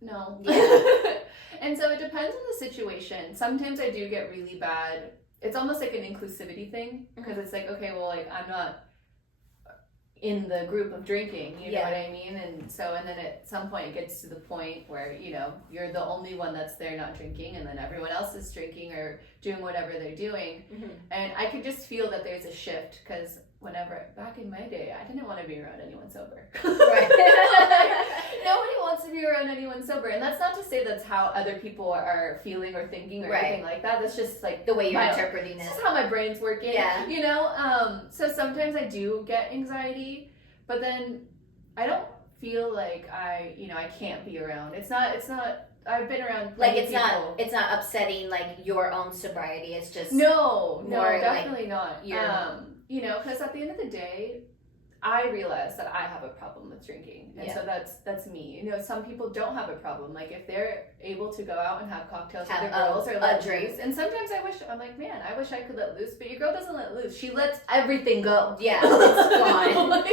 no. Yeah. And so it depends on the situation. Sometimes I do get really bad. It's almost like an inclusivity thing, because it's like, okay, well, like I'm not in the group of drinking, you know what I mean? And so, and then at some point it gets to the point where, you know, you're the only one that's there not drinking, and then everyone else is drinking or doing whatever they're doing. And I could just feel that there's a shift, because whenever, back in my day, I didn't want to be around anyone sober. Right. Nobody wants to be around anyone sober. And that's not to say that's how other people are feeling or thinking or anything like that. That's just like the way you're interpreting it. This is how my brain's working. Yeah. You know? So sometimes I do get anxiety, but then I don't feel like I can't be around. It's not I've been around like it's people. not upsetting like your own sobriety. It's just no, more definitely like not. You know, because at the end of the day, I realize that I have a problem with drinking, and so that's me. You know, some people don't have a problem. Like if they're able to go out and have cocktails with their girls or let loose. And sometimes I'm like, man, I wish I could let loose, but your girl doesn't let loose. She lets everything go. Yeah, it's gone. Like,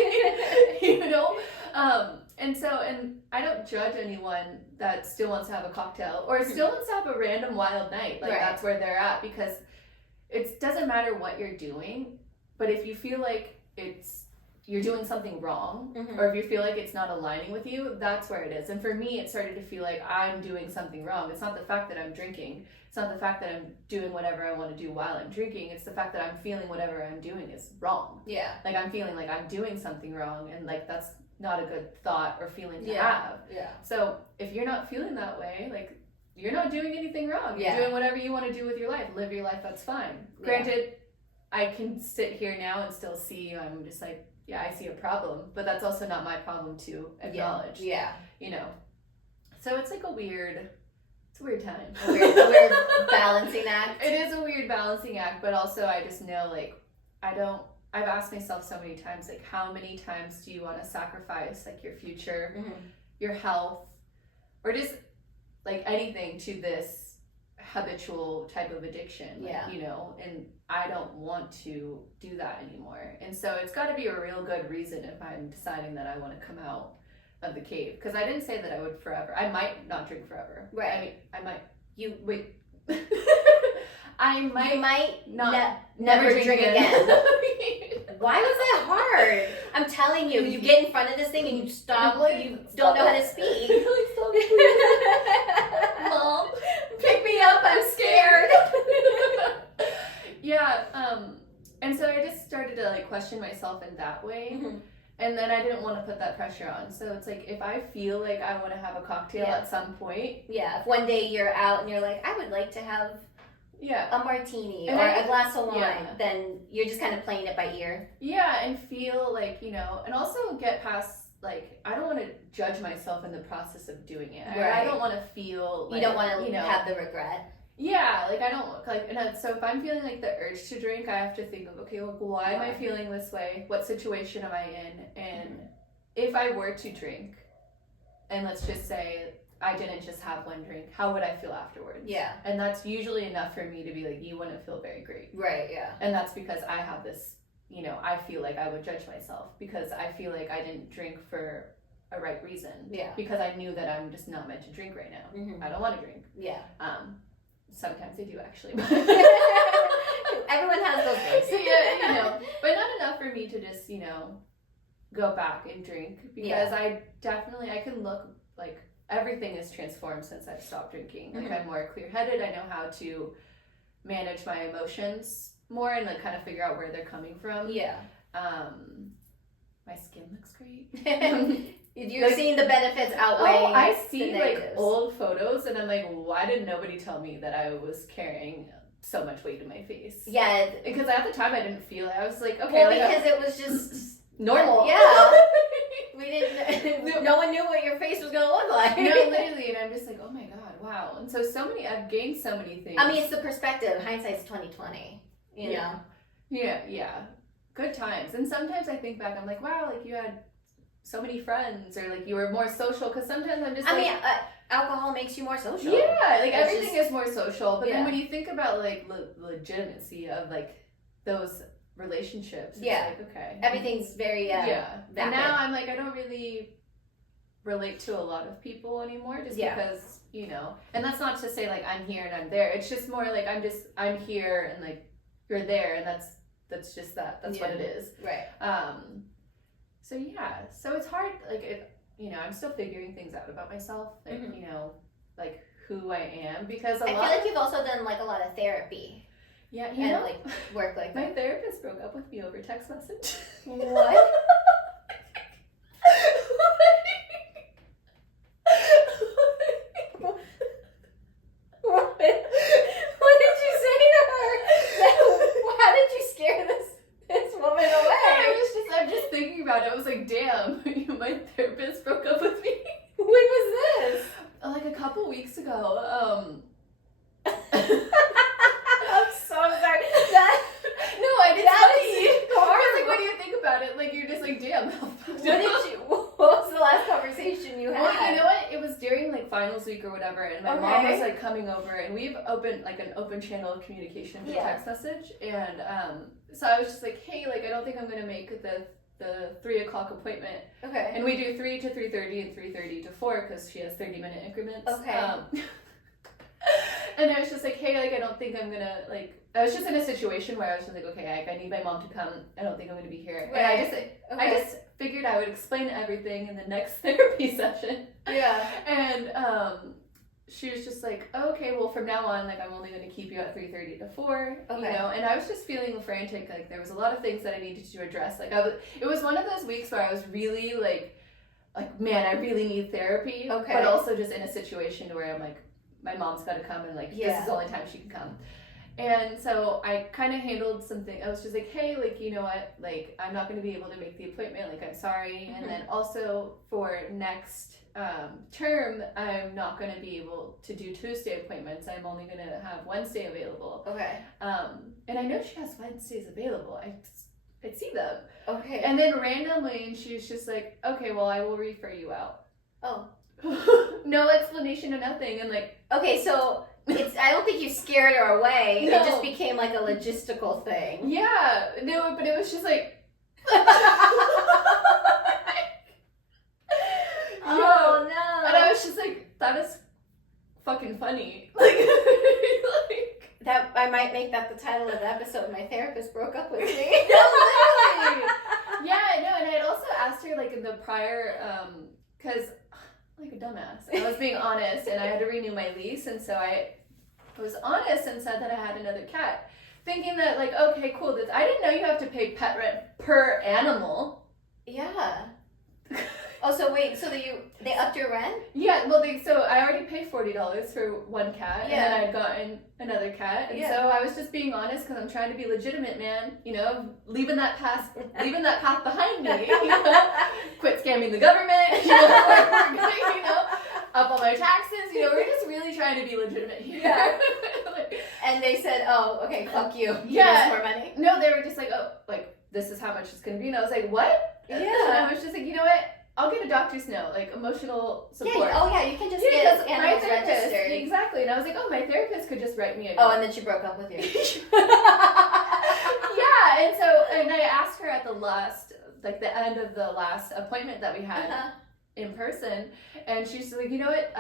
you know. And I don't judge anyone that still wants to have a cocktail or still wants to have a random wild night. Like that's where they're at, because it doesn't matter what you're doing, but if you feel like you're doing something wrong, or if you feel like it's not aligning with you, that's where it is. And for me, it started to feel like I'm doing something wrong. It's not the fact that I'm drinking. It's not the fact that I'm doing whatever I want to do while I'm drinking. It's the fact that I'm feeling whatever I'm doing is wrong. Yeah. Like I'm feeling like I'm doing something wrong, and like that's not a good thought or feeling to have. Yeah. So if you're not feeling that way, like you're not doing anything wrong. You're doing whatever you want to do with your life. Live your life, that's fine. Granted, I can sit here now and still see, I'm just like, yeah, I see a problem, but that's also not my problem to acknowledge. Yeah. You know. So it's like a weird time. A weird balancing act. It is a weird balancing act, but also I just know, like, I've asked myself so many times, like, how many times do you want to sacrifice, like, your future, your health, or just, like, anything to this habitual type of addiction, like, you know, and I don't want to do that anymore. And so it's got to be a real good reason if I'm deciding that I want to come out of the cave, because I didn't say that I would forever. I might not drink forever. Right. I mean, I might. You might not never drink again. Why was that hard? I'm telling you, you get in front of this thing and you stop. You don't know how to speak. Mom, pick me up. I'm scared. And so I just started to like question myself in that way. And then I didn't want to put that pressure on. So it's like, if I feel like I want to have a cocktail at some point. Yeah, if one day you're out and you're like, I would like to have Yeah. a martini And or I- a glass of wine, yeah. then you're just kind of playing it by ear. Yeah, and feel like, you know, and also get past, like, I don't want to judge myself in the process of doing it. Right. I don't want to feel like, You don't want to you know, have the regret. yeah, like, I don't, like, and so if I'm feeling, like, the urge to drink, I have to think of, okay, well, why am I feeling this way? What situation am I in? And if I were to drink, and let's just say I didn't just have one drink, how would I feel afterwards? Yeah. And that's usually enough for me to be like, you wouldn't feel very great. Right, yeah. And that's because I have this, you know, I feel like I would judge myself because I feel like I didn't drink for a right reason. Yeah. Because I knew that I'm just not meant to drink right now. Mm-hmm. I don't want to drink. Yeah. Sometimes I do actually. Everyone has those days. Yeah, you know, but not enough for me to just, you know, go back and drink because I can look like everything is transformed since I've stopped drinking. Like I'm more clear-headed. I know how to manage my emotions more and like kind of figure out where they're coming from. Yeah. My skin looks great. You're like, seeing the benefits outweigh. Oh, I see the like negatives. old photos and I'm like, why did nobody tell me that I was carrying so much weight in my face? Yeah. Because at the time I didn't feel it. I was like, okay, Well, like, because it was just normal. Yeah. We didn't. No one knew what your face was gonna look like. No, literally, and I'm just like, oh my god, wow. And so many, I've gained so many things. I mean, it's the perspective. Hindsight's 20/20. You know. Yeah. Good times. And sometimes I think back, I'm like, wow, like you had so many friends, or like you were more social. Because sometimes I'm just. I mean, alcohol makes you more social. Yeah, like It's everything just, is more social. But yeah. then when you think about like legitimacy of like those relationships, it's like, okay, everything's very And vapid. now I'm like, I don't really relate to a lot of people anymore just because, you know, and that's not to say like I'm here and I'm there. It's just more like I'm here and like you're there, and that's just that's what it is. Right. So it's hard, like it, you know, I'm still figuring things out about myself, like you know, like who I am, because I feel like you've also done like a lot of therapy. Yeah, you and know, like work like my that. therapist broke up with me over text message. What? What did you say to her? How did you scare this woman away? I'm just thinking about it. I was like, damn, my therapist broke up with me. When was this? Like a couple weeks ago. I'm so sorry. No, I didn't. That is horrible. Like, what do you think about it? Like, you're just like, damn. What was the last conversation you had? Well, you know what? It was during like finals week or whatever, and my mom was like coming over, and we've opened like an open channel of communication via text message, and so I was just like, hey, like I don't think I'm gonna make the 3:00 appointment. Okay. And we do 3 to 3:30 and 3:30 to 4 because she has 30-minute increments. Okay. And I was just like, hey, like I don't think I'm gonna like. I was just in a situation where I was just like, okay, like, I need my mom to come. I don't think I'm gonna be here. Right. And I just figured I would explain everything in the next therapy session. Yeah. And she was just like, okay, well from now on, like I'm only gonna keep you at 3:30 to 4. Okay. You know. And I was just feeling frantic. Like there was a lot of things that I needed to address. Like it was one of those weeks where I was really like man, I really need therapy. Okay. But also just in a situation where I'm like, my mom's got to come, and like this is the only time she can come. And so I kind of handled something. I was just like, hey, like, you know what, like I'm not going to be able to make the appointment, like I'm sorry. And then also for next term, I'm not going to be able to do Tuesday appointments. I'm only going to have Wednesday available. Okay. And I know she has Wednesdays available. I'd see them. Okay. And then randomly, and she was just like, okay, well, I will refer you out. Oh. No explanation or nothing. And like, okay, so I don't think you scared her away. No. It just became like a logistical thing. yeah, no, but it was just like, oh no. and I was just like, that is fucking funny. Like, That I might make that the title of the episode. My therapist broke up with me. literally. Yeah, no, and I had also asked her like in the prior, cause like a dumbass, I was being honest, and I had to renew my lease, and so I was honest and said that I had another cat, thinking that like, okay, cool. I didn't know you have to pay pet rent per animal. Yeah. Oh, so wait, so they upped your rent? Yeah, well, so I already paid $40 for one cat, Yeah. and then I'd gotten another cat, and so I was just being honest because I'm trying to be legitimate, man. You know, leaving that path behind me. You know? Quit scamming the government. You know, up on my taxes. You know, we're just really trying to be legitimate here. Yeah. And they said, "Oh, okay, fuck you. Give Yeah. us more money." No, they were just like, "Oh, like this is how much it's gonna be," and I was like, "What?" Yeah. And I was just like, "You know what? I'll get a doctor's note, like emotional support." Yeah. Oh, yeah. You can just Yeah, get 'cause my animals therapist, registered. exactly. And I was like, "Oh, my therapist could just write me a note." Oh, and then she broke up with you. Yeah, and I asked her at the end of the last appointment that we had in person, and she's like, "You know what?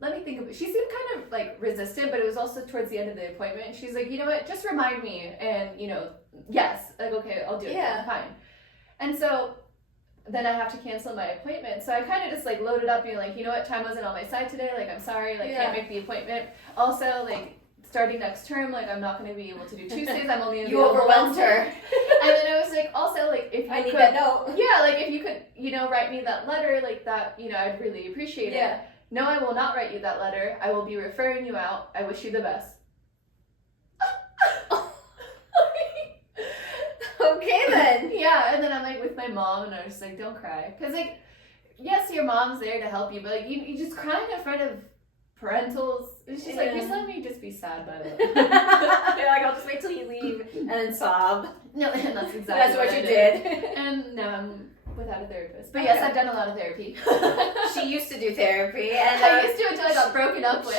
Let me think of it." She seemed kind of like resistant, but it was also towards the end of the appointment. She's like, "You know what? Just remind me." And you know, yes, like okay, I'll do it. Yeah. Fine. And so then I have to cancel my appointment. So I kind of just like loaded up, being like, "You know what? Time wasn't on my side today. Like I'm sorry. Like can't make the appointment. Also, like starting next term, like I'm not going to be able to do Tuesdays. I'm only You overwhelmed her. And then I was like, also like if you I need could, that note. yeah, like if you could, you know, write me that letter, like that, you know, I'd really appreciate it. Yeah. No, I will not write you that letter. I will be referring you out. I wish you the best. Okay then. Yeah, and then I'm like with my mom, and I was just like, don't cry, because like, yes, your mom's there to help you, but like you just crying in front of parentals. It's just like, just let me just be sad by it. You're like, I'll just wait till you leave and then sob. No, and that's exactly That's what I you did. And now I'm without a therapist. But yes, I've done a lot of therapy. She used to do therapy, and I used to until I got broken up with.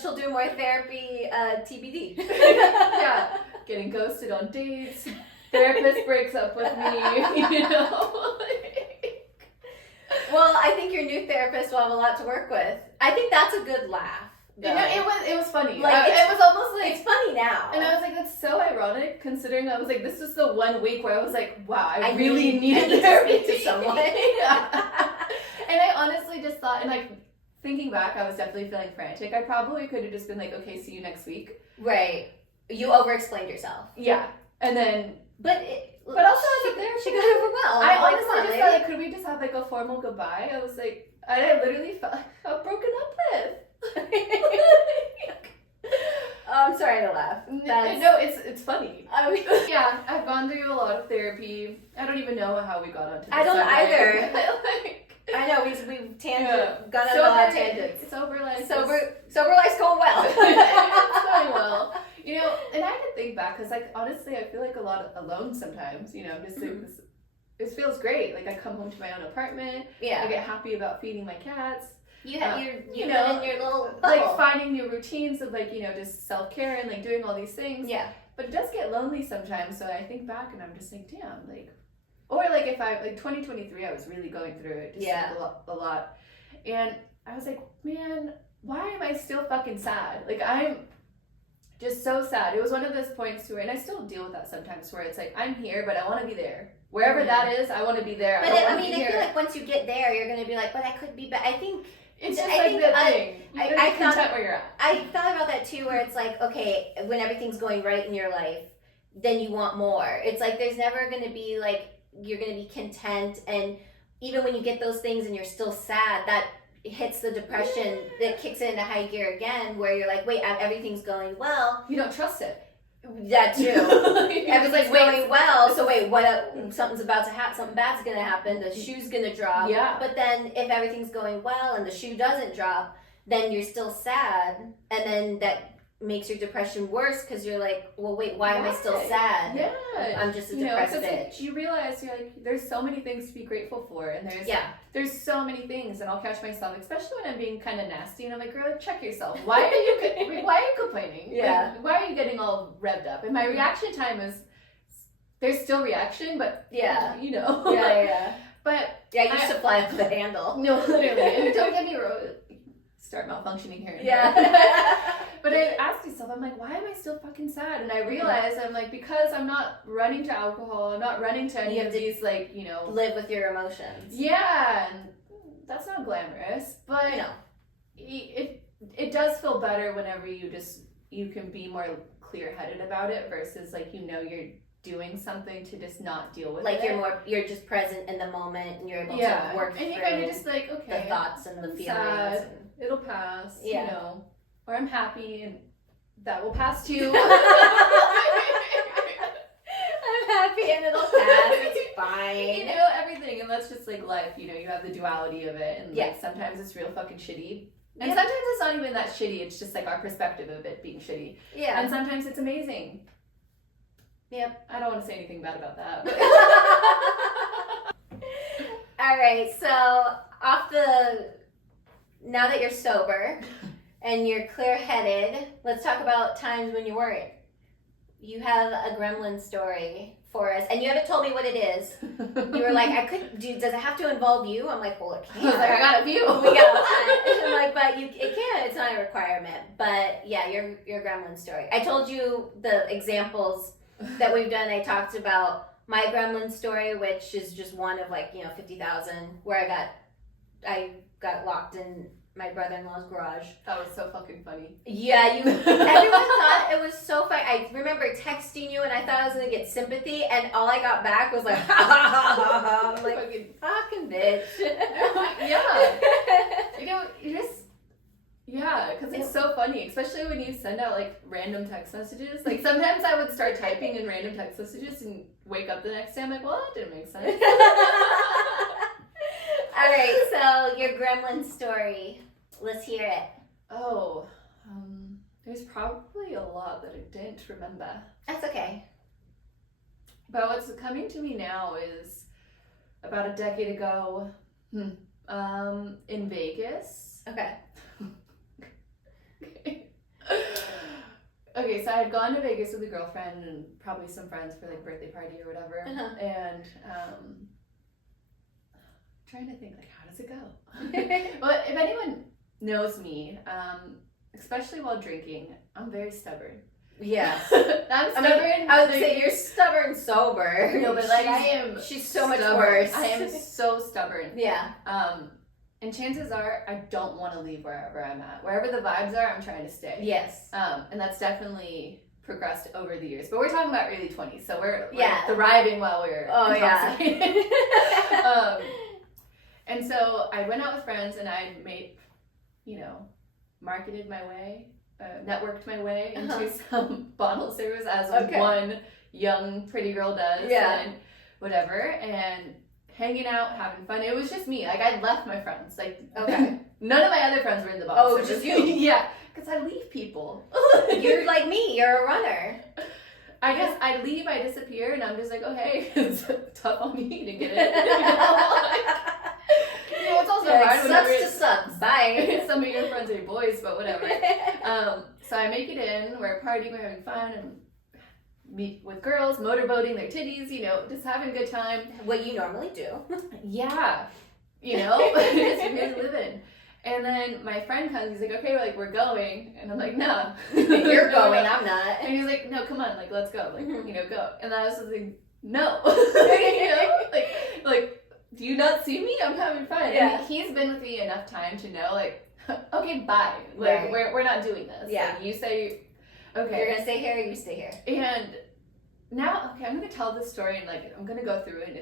She'll do more therapy, TBD. Yeah, getting ghosted on dates. Therapist breaks up with me. You know. Well, I think your new therapist will have a lot to work with. I think that's a good laugh. You know, it was funny. Like, it was almost like it's funny now. And I was like, that's so ironic, considering I was like, this is the 1 week where I was like, wow, I really needed therapy to someone. Yeah. And I honestly just thought, and like thinking back, I was definitely feeling frantic. I probably could have just been like, okay, see you next week. Right. You over-explained yourself. Yeah. And then, but also as a therapist, she got overwhelmed. I honestly just thought, like, could we just have like a formal goodbye? I was like, I literally felt like I got broken up with. Oh, I'm sorry to laugh. No, it's funny. I mean, yeah, I've gone through a lot of therapy. I don't even know how we got onto this. I don't either. Like, I know we've gone on a sober, lot of tangents. Sober life. Sober life's going well. It's going well. You know, and I had to think back because, like, honestly, I feel like a lot alone sometimes. You know, I'm just like this. It feels great. Like I come home to my own apartment. Yeah. I get happy about feeding my cats. You have your you know, in your little bubble. like finding new routines of like, you know, just self-care and like doing all these things. Yeah. But it does get lonely sometimes, so I think back and I'm just like, damn, like, or like if I, like 2023, I was really going through it, just like a lot. And I was like, man, why am I still fucking sad? Like I'm just so sad. It was one of those points where, and I still deal with that sometimes, where it's like, I'm here, but I want to be there. Wherever that is, I want to be there. But I feel like once you get there, you're going to be like, but I could be better. I think it's just like that thing. I content where you're at. I thought about that too, where it's like, okay, when everything's going right in your life, then you want more. It's like there's never going to be like, you're going to be content, and even when you get those things and you're still sad, that hits the depression that kicks into high gear again, where you're like, wait, everything's going well. You don't trust it. That too. Everything's going well, so wait, something's about to happen, something bad's gonna happen, the shoe's gonna drop. Yeah. But then if everything's going well and the shoe doesn't drop, then you're still sad, and then that makes your depression worse because you're like, well, wait, why am I still sad? Yeah. I'm just a depressed bitch. Like, you realize you're like, there's so many things to be grateful for, and there's so many things, and I'll catch myself, especially when I'm being kind of nasty, and I'm like, girl, check yourself. Why are you complaining? Yeah. Like, why are you getting all revved up? And my reaction time is, there's still reaction, but you know. Yeah. But yeah, you should fly off the handle. No, literally. And don't get me wrong. Start malfunctioning here and there. But I asked myself, I'm like, why am I still fucking sad? And I realized I'm like, because I'm not running to alcohol, I'm not running to any of these, like, you know, live with your emotions. Yeah, and that's not glamorous, but it does feel better whenever you can be more clear-headed about it versus like, you know, you're doing something to just not deal with like it. you're just present in the moment and you're able Yeah. to work And through you're kind of just like, the okay, thoughts and the I'm feelings. sad. And... It'll pass, Yeah. you know. Or I'm happy and that will pass too. I'm happy and it'll pass. It's fine. You know, everything. And that's just like life, you know, you have the duality of it. And like sometimes it's real fucking shitty. And sometimes it's not even that shitty. It's just like our perspective of it being shitty. Yeah. And sometimes it's amazing. Yep. I don't want to say anything bad about that. But All right. So now that you're sober and you're clear-headed, let's talk about times when you weren't. You have a Gremlin story for us, and you haven't told me what it is. You were like, does it have to involve you? I'm like, well, it can. I was like, I got a few. We got a lot. I'm like, but it can. It's not a requirement. But yeah, your Gremlin story. I told you the examples that we've done. I talked about my Gremlin story, which is just one of 50,000, where I got locked in my brother-in-law's garage. That was so fucking funny. Yeah, everyone thought it was so funny. I remember texting you and I thought I was going to get sympathy, and all I got back was like, ha ha ha ha. I'm like, fucking bitch. Yeah. You know, you just, because it's so funny, especially when you send out like random text messages. Like sometimes I would start typing in random text messages and wake up the next day, I'm like, well, that didn't make sense. All right, so your Gremlin story. Let's hear it. Oh, there's probably a lot that I didn't remember. That's okay. But what's coming to me now is about a decade ago, in Vegas. Okay. Okay, so I had gone to Vegas with a girlfriend and probably some friends for like birthday party or whatever. And trying to think, like, how does it go? But if anyone knows me, especially while drinking, I'm very stubborn. Yes. I'm stubborn. I would say you're stubborn sober. No, but like I am. She's so much stubborn. worse. I am so stubborn. Yeah. And chances are I don't want to leave wherever I'm at. Wherever the vibes are, I'm trying to stay. Yes. And that's definitely progressed over the years. But we're talking about early 20s, so we're thriving while we're intoxicated. And so I went out with friends and I made, marketed my way, networked my way into some bottle service as one young pretty girl does. Yeah. And whatever. And hanging out, having fun. It was just me. Like, I'd left my friends. Like, none of my other friends were in the bottle service. Just you? Yeah. Because I leave people. You're like me. You're a runner. I guess I leave, I disappear, and I'm just like, oh, hey, it's tough on me to get it. It's also hard whenever sucks to suck. Bye. Some of your friends are boys, but whatever. So I make it in, we're partying, we're having fun, and meet with girls, motorboating their titties, just having a good time. What you normally do. Yeah. Just really living. And then my friend comes, he's like, okay, we're going. And I'm like, no. You're going, I'm not. And he's like, no, come on, let's go. Go. And I was like, no. Do you not see me? I'm having fun. Yeah. And he's been with me enough time to know, okay, bye. Right. We're not doing this. Yeah. You say, okay. You're going to stay here, you stay here. And now, I'm going to tell this story and, I'm going to go through it, and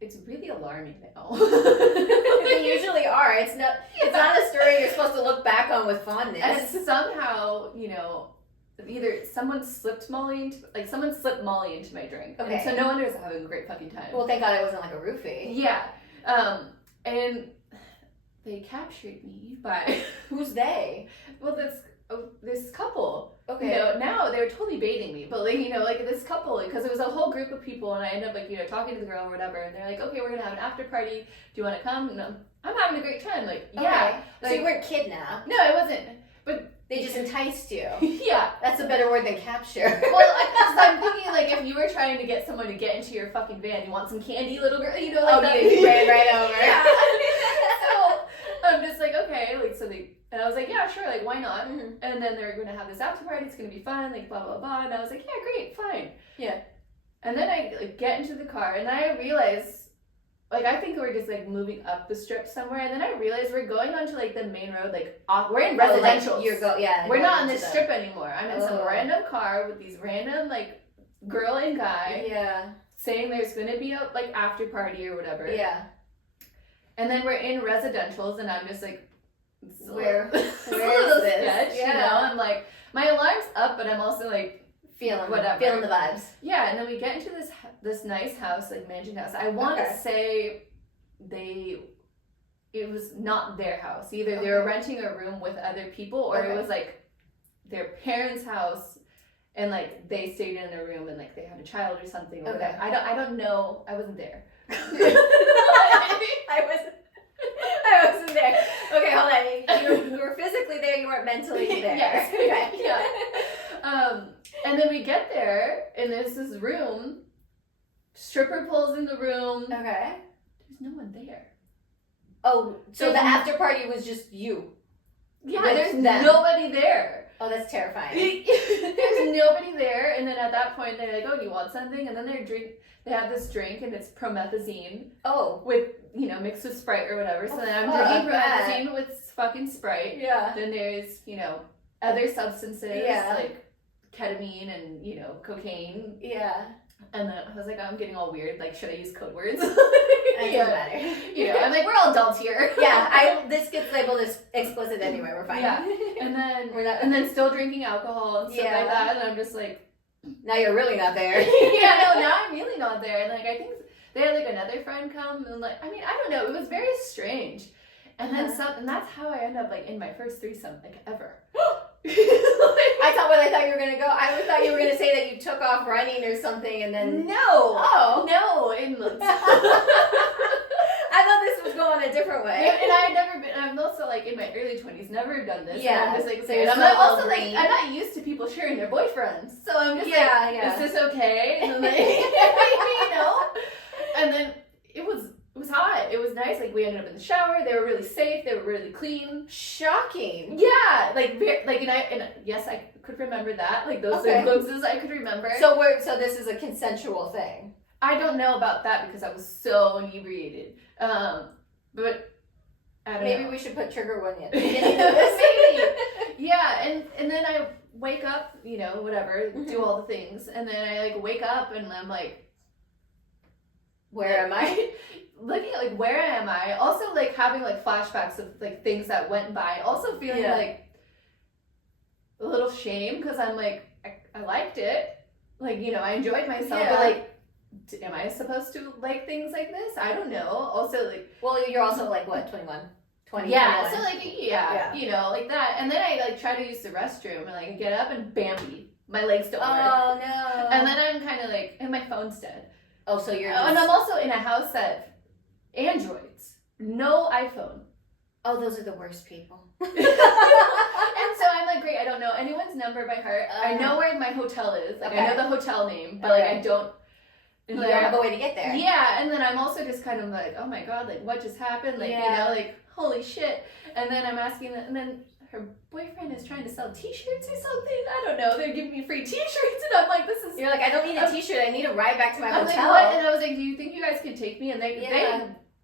it's really alarming now. They usually are. It's not a story you're supposed to look back on with fondness. And somehow, either someone slipped Molly into my drink. Okay. And so no wonder I was having a great fucking time. Well, thank God it wasn't like a roofie. Yeah. And they captured me by... Who's they? Well, this couple. Okay. Now they're totally baiting me, but this couple, because it was a whole group of people, and I ended up talking to the girl or whatever, and they're like, okay, we're gonna have an after party. Do you want to come? And I'm having a great time. Yeah. So you weren't kidnapped. No, it wasn't. But they just enticed you. Yeah. That's a better word than capture. Well, I'm thinking if you were trying to get someone to get into your fucking van, you want some candy, little girl, you ran right over. Yeah. So I'm just like, okay, so they. And I was like, yeah, sure, why not? Mm-hmm. And then they're going to have this after party, it's going to be fun, blah, blah, blah. And I was like, yeah, great, fine. Yeah. And then I get into the car, and then I realize, I think we're just, moving up the strip somewhere. And then I realize we're going onto, the main road, we're in residential. We're not on this strip anymore. I'm in some random car with these random, girl and guy Yeah. saying there's gonna be a like after party or whatever. Yeah. And then we're in residentials, and I'm just like, Where is this? this? You know, I'm like, my alarm's up, but I'm also like feeling whatever, the vibes. Yeah, and then we get into this nice house, like mansion house. I want to say it was not their house. Either they were renting a room with other people, or it was like their parents' house, and like they stayed in a room and like they had a child or something. Or whatever. I don't know. I wasn't there. I wasn't there. Okay, hold on. You were physically there. You weren't mentally there. Yes. Okay. Yeah. And then we get there, and there's this room. Stripper poles in the room. Okay. There's no one there. Oh, so the after party was just you. Yeah, there's nobody there. Oh, that's terrifying. There's nobody there, and then at that point they're like, "Oh, do you want something?" And then they have this drink, and it's promethazine. Oh, with mixed with Sprite or whatever. So then I'm drinking promethazine with fucking Sprite. Yeah. Then there's other substances Yeah. like ketamine and cocaine. Yeah. And then I was like, I'm getting all weird. Like, should I use code words? It doesn't matter. I'm like, we're all adults here. Yeah, this gets labeled as explicit anyway. We're fine. Yeah. And then and then still drinking alcohol and stuff like that. And I'm just like, now you're really not there. Now I'm really not there. And like I think they had like another friend come, and like I don't know. It was very strange. And then and that's how I end up like in my first threesome like ever. I thought you were gonna go. I thought you were gonna say that you took off running or something, and then no. I thought this was going a different way. And I had never been. I'm also like in my early 20s, never done this. Yeah. And I'm just like, so I'm also like, I'm not used to people sharing their boyfriends, so I'm just is this okay? And then like, and then it was hot. It was nice. Like we ended up in the shower. They were really safe. They were really clean. Shocking. Yeah. And yes, I could remember that. Like those glimpses I could remember. So this is a consensual thing. I don't know about that because I was so inebriated. But I don't know. Maybe we should put trigger warning at the beginning of this. Maybe. Yeah, and then I wake up, whatever, do all the things, and then I like wake up and I'm like, where am I? Looking at like where am I? Also like having like flashbacks of like things that went by. Also feeling like a little shame because I'm like I liked it. Like, I enjoyed myself, but like am I supposed to like things like this? I don't know. Also like you're also like what, 21? 20. Yeah, 21. so like like that. And then I like try to use the restroom and like I get up and Bambi. My legs don't work. Oh no. And then I'm kind of like, and my phone's dead. Oh, so you're and I'm also in a house that Androids, no iPhone. Oh, those are the worst people. And so I'm like, great, I don't know anyone's number by heart. I know where my hotel is. Like I know the hotel name, but like I don't. You don't have a way to get there. Yeah, and then I'm also just kind of like, oh my god, like what just happened? Like like holy shit. And then I'm asking, and then her boyfriend is trying to sell T-shirts or something. I don't know. They're giving me free T-shirts, and I'm like, this is. You're like, I don't need a T-shirt. I need a ride back to my hotel. Like, what? And I was like, do you think you guys can take me? And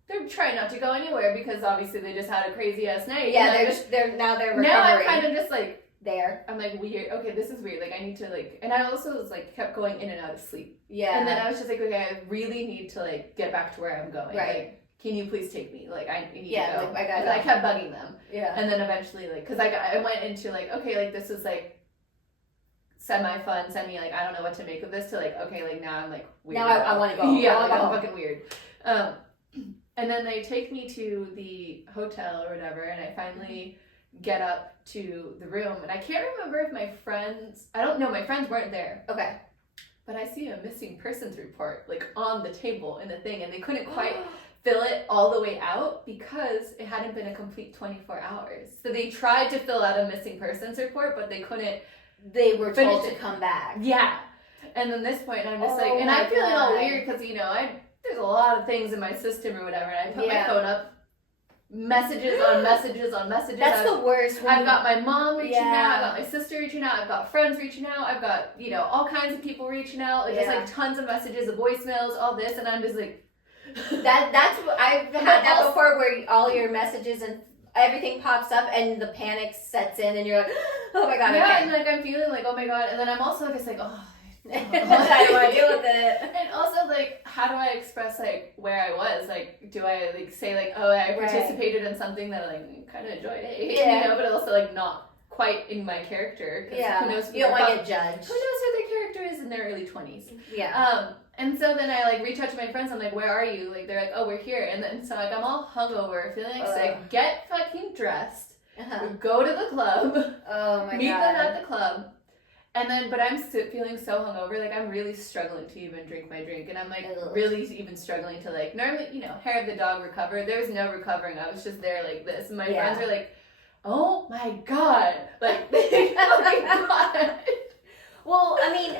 they're trying not to go anywhere because obviously they just had a crazy ass night. Yeah, they're recovering. Now I'm kind of just like there. I'm like weird. Okay, this is weird. Like I need to like, and I also was like kept going in and out of sleep. Yeah. And then I was just like, okay, I really need to like get back to where I'm going. Right. Like, can you please take me? Like I need to go. Like, I kept bugging them. Yeah. And then eventually like, cause I went into like, okay, like this is like semi-fun, like I don't know what to make of this, to like, okay, like now I'm like weird. Now I want to go. Yeah, like I'm fucking weird. And then they take me to the hotel or whatever, and I finally get up to the room, and I can't remember if my friends weren't there. Okay. But I see a missing persons report like on the table in the thing, and they couldn't quite fill it all the way out because it hadn't been a complete 24 hours. So they tried to fill out a missing persons report, but they couldn't. They were told to come back. Yeah. And then this point, I'm just like, and I'm feeling all weird because, there's a lot of things in my system or whatever, and I put my phone up, messages on messages on messages. That's the worst. I've got my mom reaching out, I've got my sister reaching out, I've got friends reaching out, I've got, all kinds of people reaching out, like just like tons of messages, of voicemails, all this, and I'm just like... That's what I've had that before, where all your messages and everything pops up and the panic sets in and you're like, oh my god. Yeah, okay. and like I'm feeling like, oh my god, and then I'm also just like, oh, I don't want to deal with it. And also, like, how do I express, like, where I was? Like, do I, like, say, like, oh, I participated in something that I, like, kind of enjoyed, you know, but also, like, not quite in my character. Yeah. Who knows who you don't want to fuck- get judged. Who knows who their character is in their early 20s? Yeah. And so then I, like, reach out to my friends. I'm like, where are you? Like, they're like, oh, we're here. And then, so, like, I'm all hungover, feeling like sick. Get fucking dressed. Go to the club. Oh, my meet God. them at the club. And then, but I'm feeling so hungover, like I'm really struggling to even drink my drink, and I'm like really even struggling to like, normally, you know, hair of the dog recover. There was no recovering. I was just there like this. And my friends were like, oh my God. Like, oh my God. Well, I mean,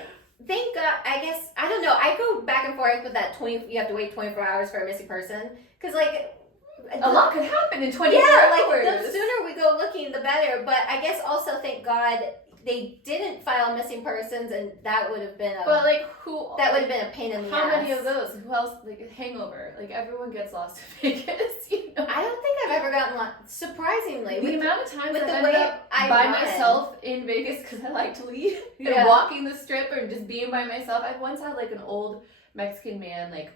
thank God, I guess, I don't know. I go back and forth with that you have to wait 24 hours for a missing person. Because like, a lot could happen in 24 hours. Like, the sooner we go looking, the better. But I guess also, thank God, they didn't file missing persons, and that would have been a. But like who? That would have been a pain in the How ass. many of those? Who else? Like hangover. Like everyone gets lost in Vegas. You know? I don't think I've ever gotten lost. Surprisingly, The amount of times with I've the way ended up I by run. myself in Vegas because I like to leave and walking the strip and just being by myself. I've once had like an old Mexican man like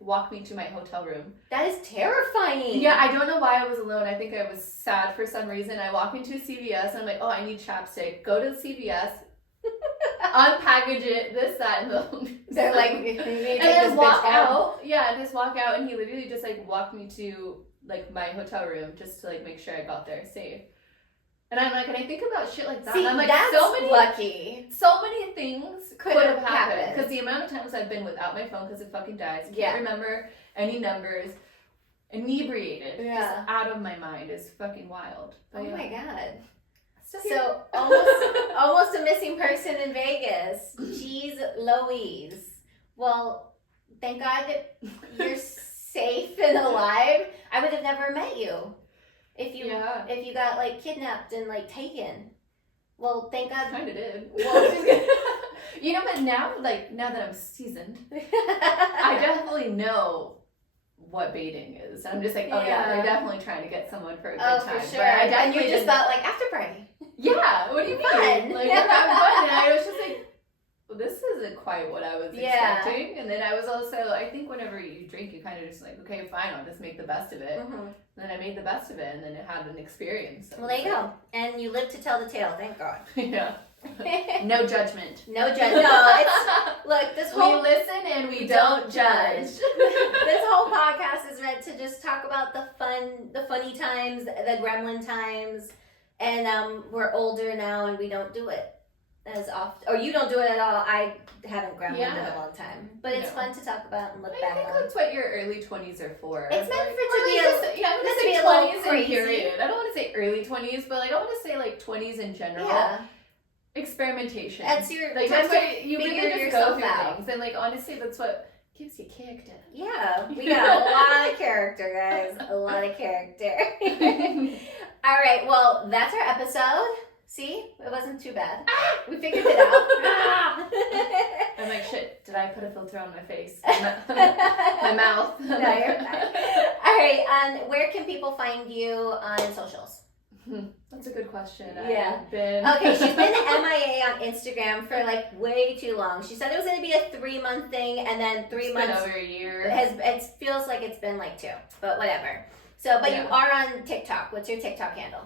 walk me to my hotel room. That is terrifying. Yeah, I don't know why I was alone. I think I was sad for some reason. I walk into a CVS and I'm like, oh, I need chapstick. Go to the CVS, unpackage it, this, that, and the. They're like, and then walk out. Yeah, and just walk out, and he literally just like walked me to like my hotel room just to like make sure I got there safe. And I'm like, and I think about shit like that. See, and I'm like, that's so many lucky. So many things could have happened happened. because the amount of times I've been without my phone because it fucking dies. Can't remember any numbers. Inebriated, just out of my mind is fucking wild. But oh my God. So almost a missing person in Vegas. Jeez Louise. Well, thank God that you're safe and alive. I would have never met you if you got like kidnapped and like taken. Well, thank God. Kind of did. Well, you know, but now that I'm seasoned, I definitely know what baiting is. And I'm just like, oh yeah, they're definitely trying to get someone for a good time. For sure. But I and you definitely just thought like after party. Yeah, what do you mean? Fun. Like, we're having fun. And I was just like, well, this isn't quite what I was expecting. And then I was also, I think whenever you drink, you kind of just like, okay, fine, I'll just make the best of it. And then I made the best of it, and then it had an experience. Well, there you go. And you lived to tell the tale, thank God. Yeah. No judgment. No judgment. No, it's, look, this whole... We listen and we don't judge. This whole podcast is meant to just talk about the funny times, the gremlin times, and we're older now and we don't do it as often. Or you don't do it at all. I haven't gremlined in a long time. But it's fun to talk about and look back on. I think that's what your early 20s are for. It's meant for it to be I'm going to say 20s in period. I don't want to say early 20s, but like I want to say like 20s in general. Yeah. Experimentation. That's your like time that's what you really just go through out. things, and like honestly, that's what gives you character. Yeah, we got a lot of character, guys. A lot of character. All right, well, that's our episode. See, it wasn't too bad. We figured it out. I'm like, shit. Did I put a filter on my face? My mouth. No, you're fine. All right, where can people find you on socials? That's a good question. Yeah. Okay, she's been MIA on Instagram for like way too long. She said it was going to be a 3-month thing, and then 3 months. Been over a year. It feels like it's been like 2, but whatever. So, but you are on TikTok. What's your TikTok handle?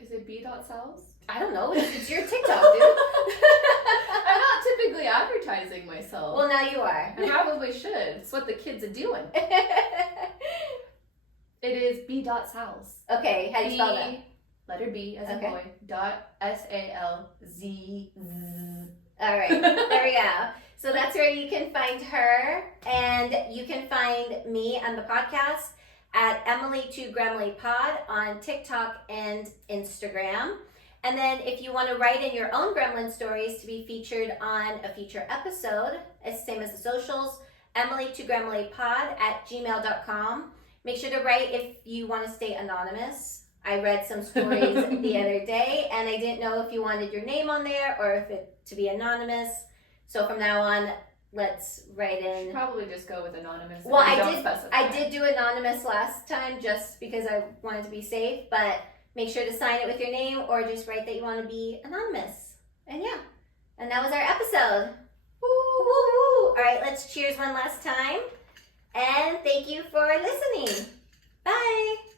Is it b.cells? I don't know. It's your TikTok, dude. I'm not typically advertising myself. Well, now you are. I probably should. It's what the kids are doing. It is b.salz. Okay, how do you spell that? Letter B as in boy. .SALZ. All right, there we go. So that's where you can find her, and you can find me on the podcast at Emily2GremlinPod on TikTok and Instagram. And then if you want to write in your own gremlin stories to be featured on a future episode, it's the same as the socials, Emily2GremlinPod at gmail.com. Make sure to write if you want to stay anonymous. I read some stories the other day, and I didn't know if you wanted your name on there or if it to be anonymous. So from now on, let's write in. Should probably just go with anonymous. Well, I did do anonymous last time just because I wanted to be safe, but make sure to sign it with your name or just write that you want to be anonymous. And yeah, and that was our episode. right, let's cheers one last time. And thank you for listening. Bye.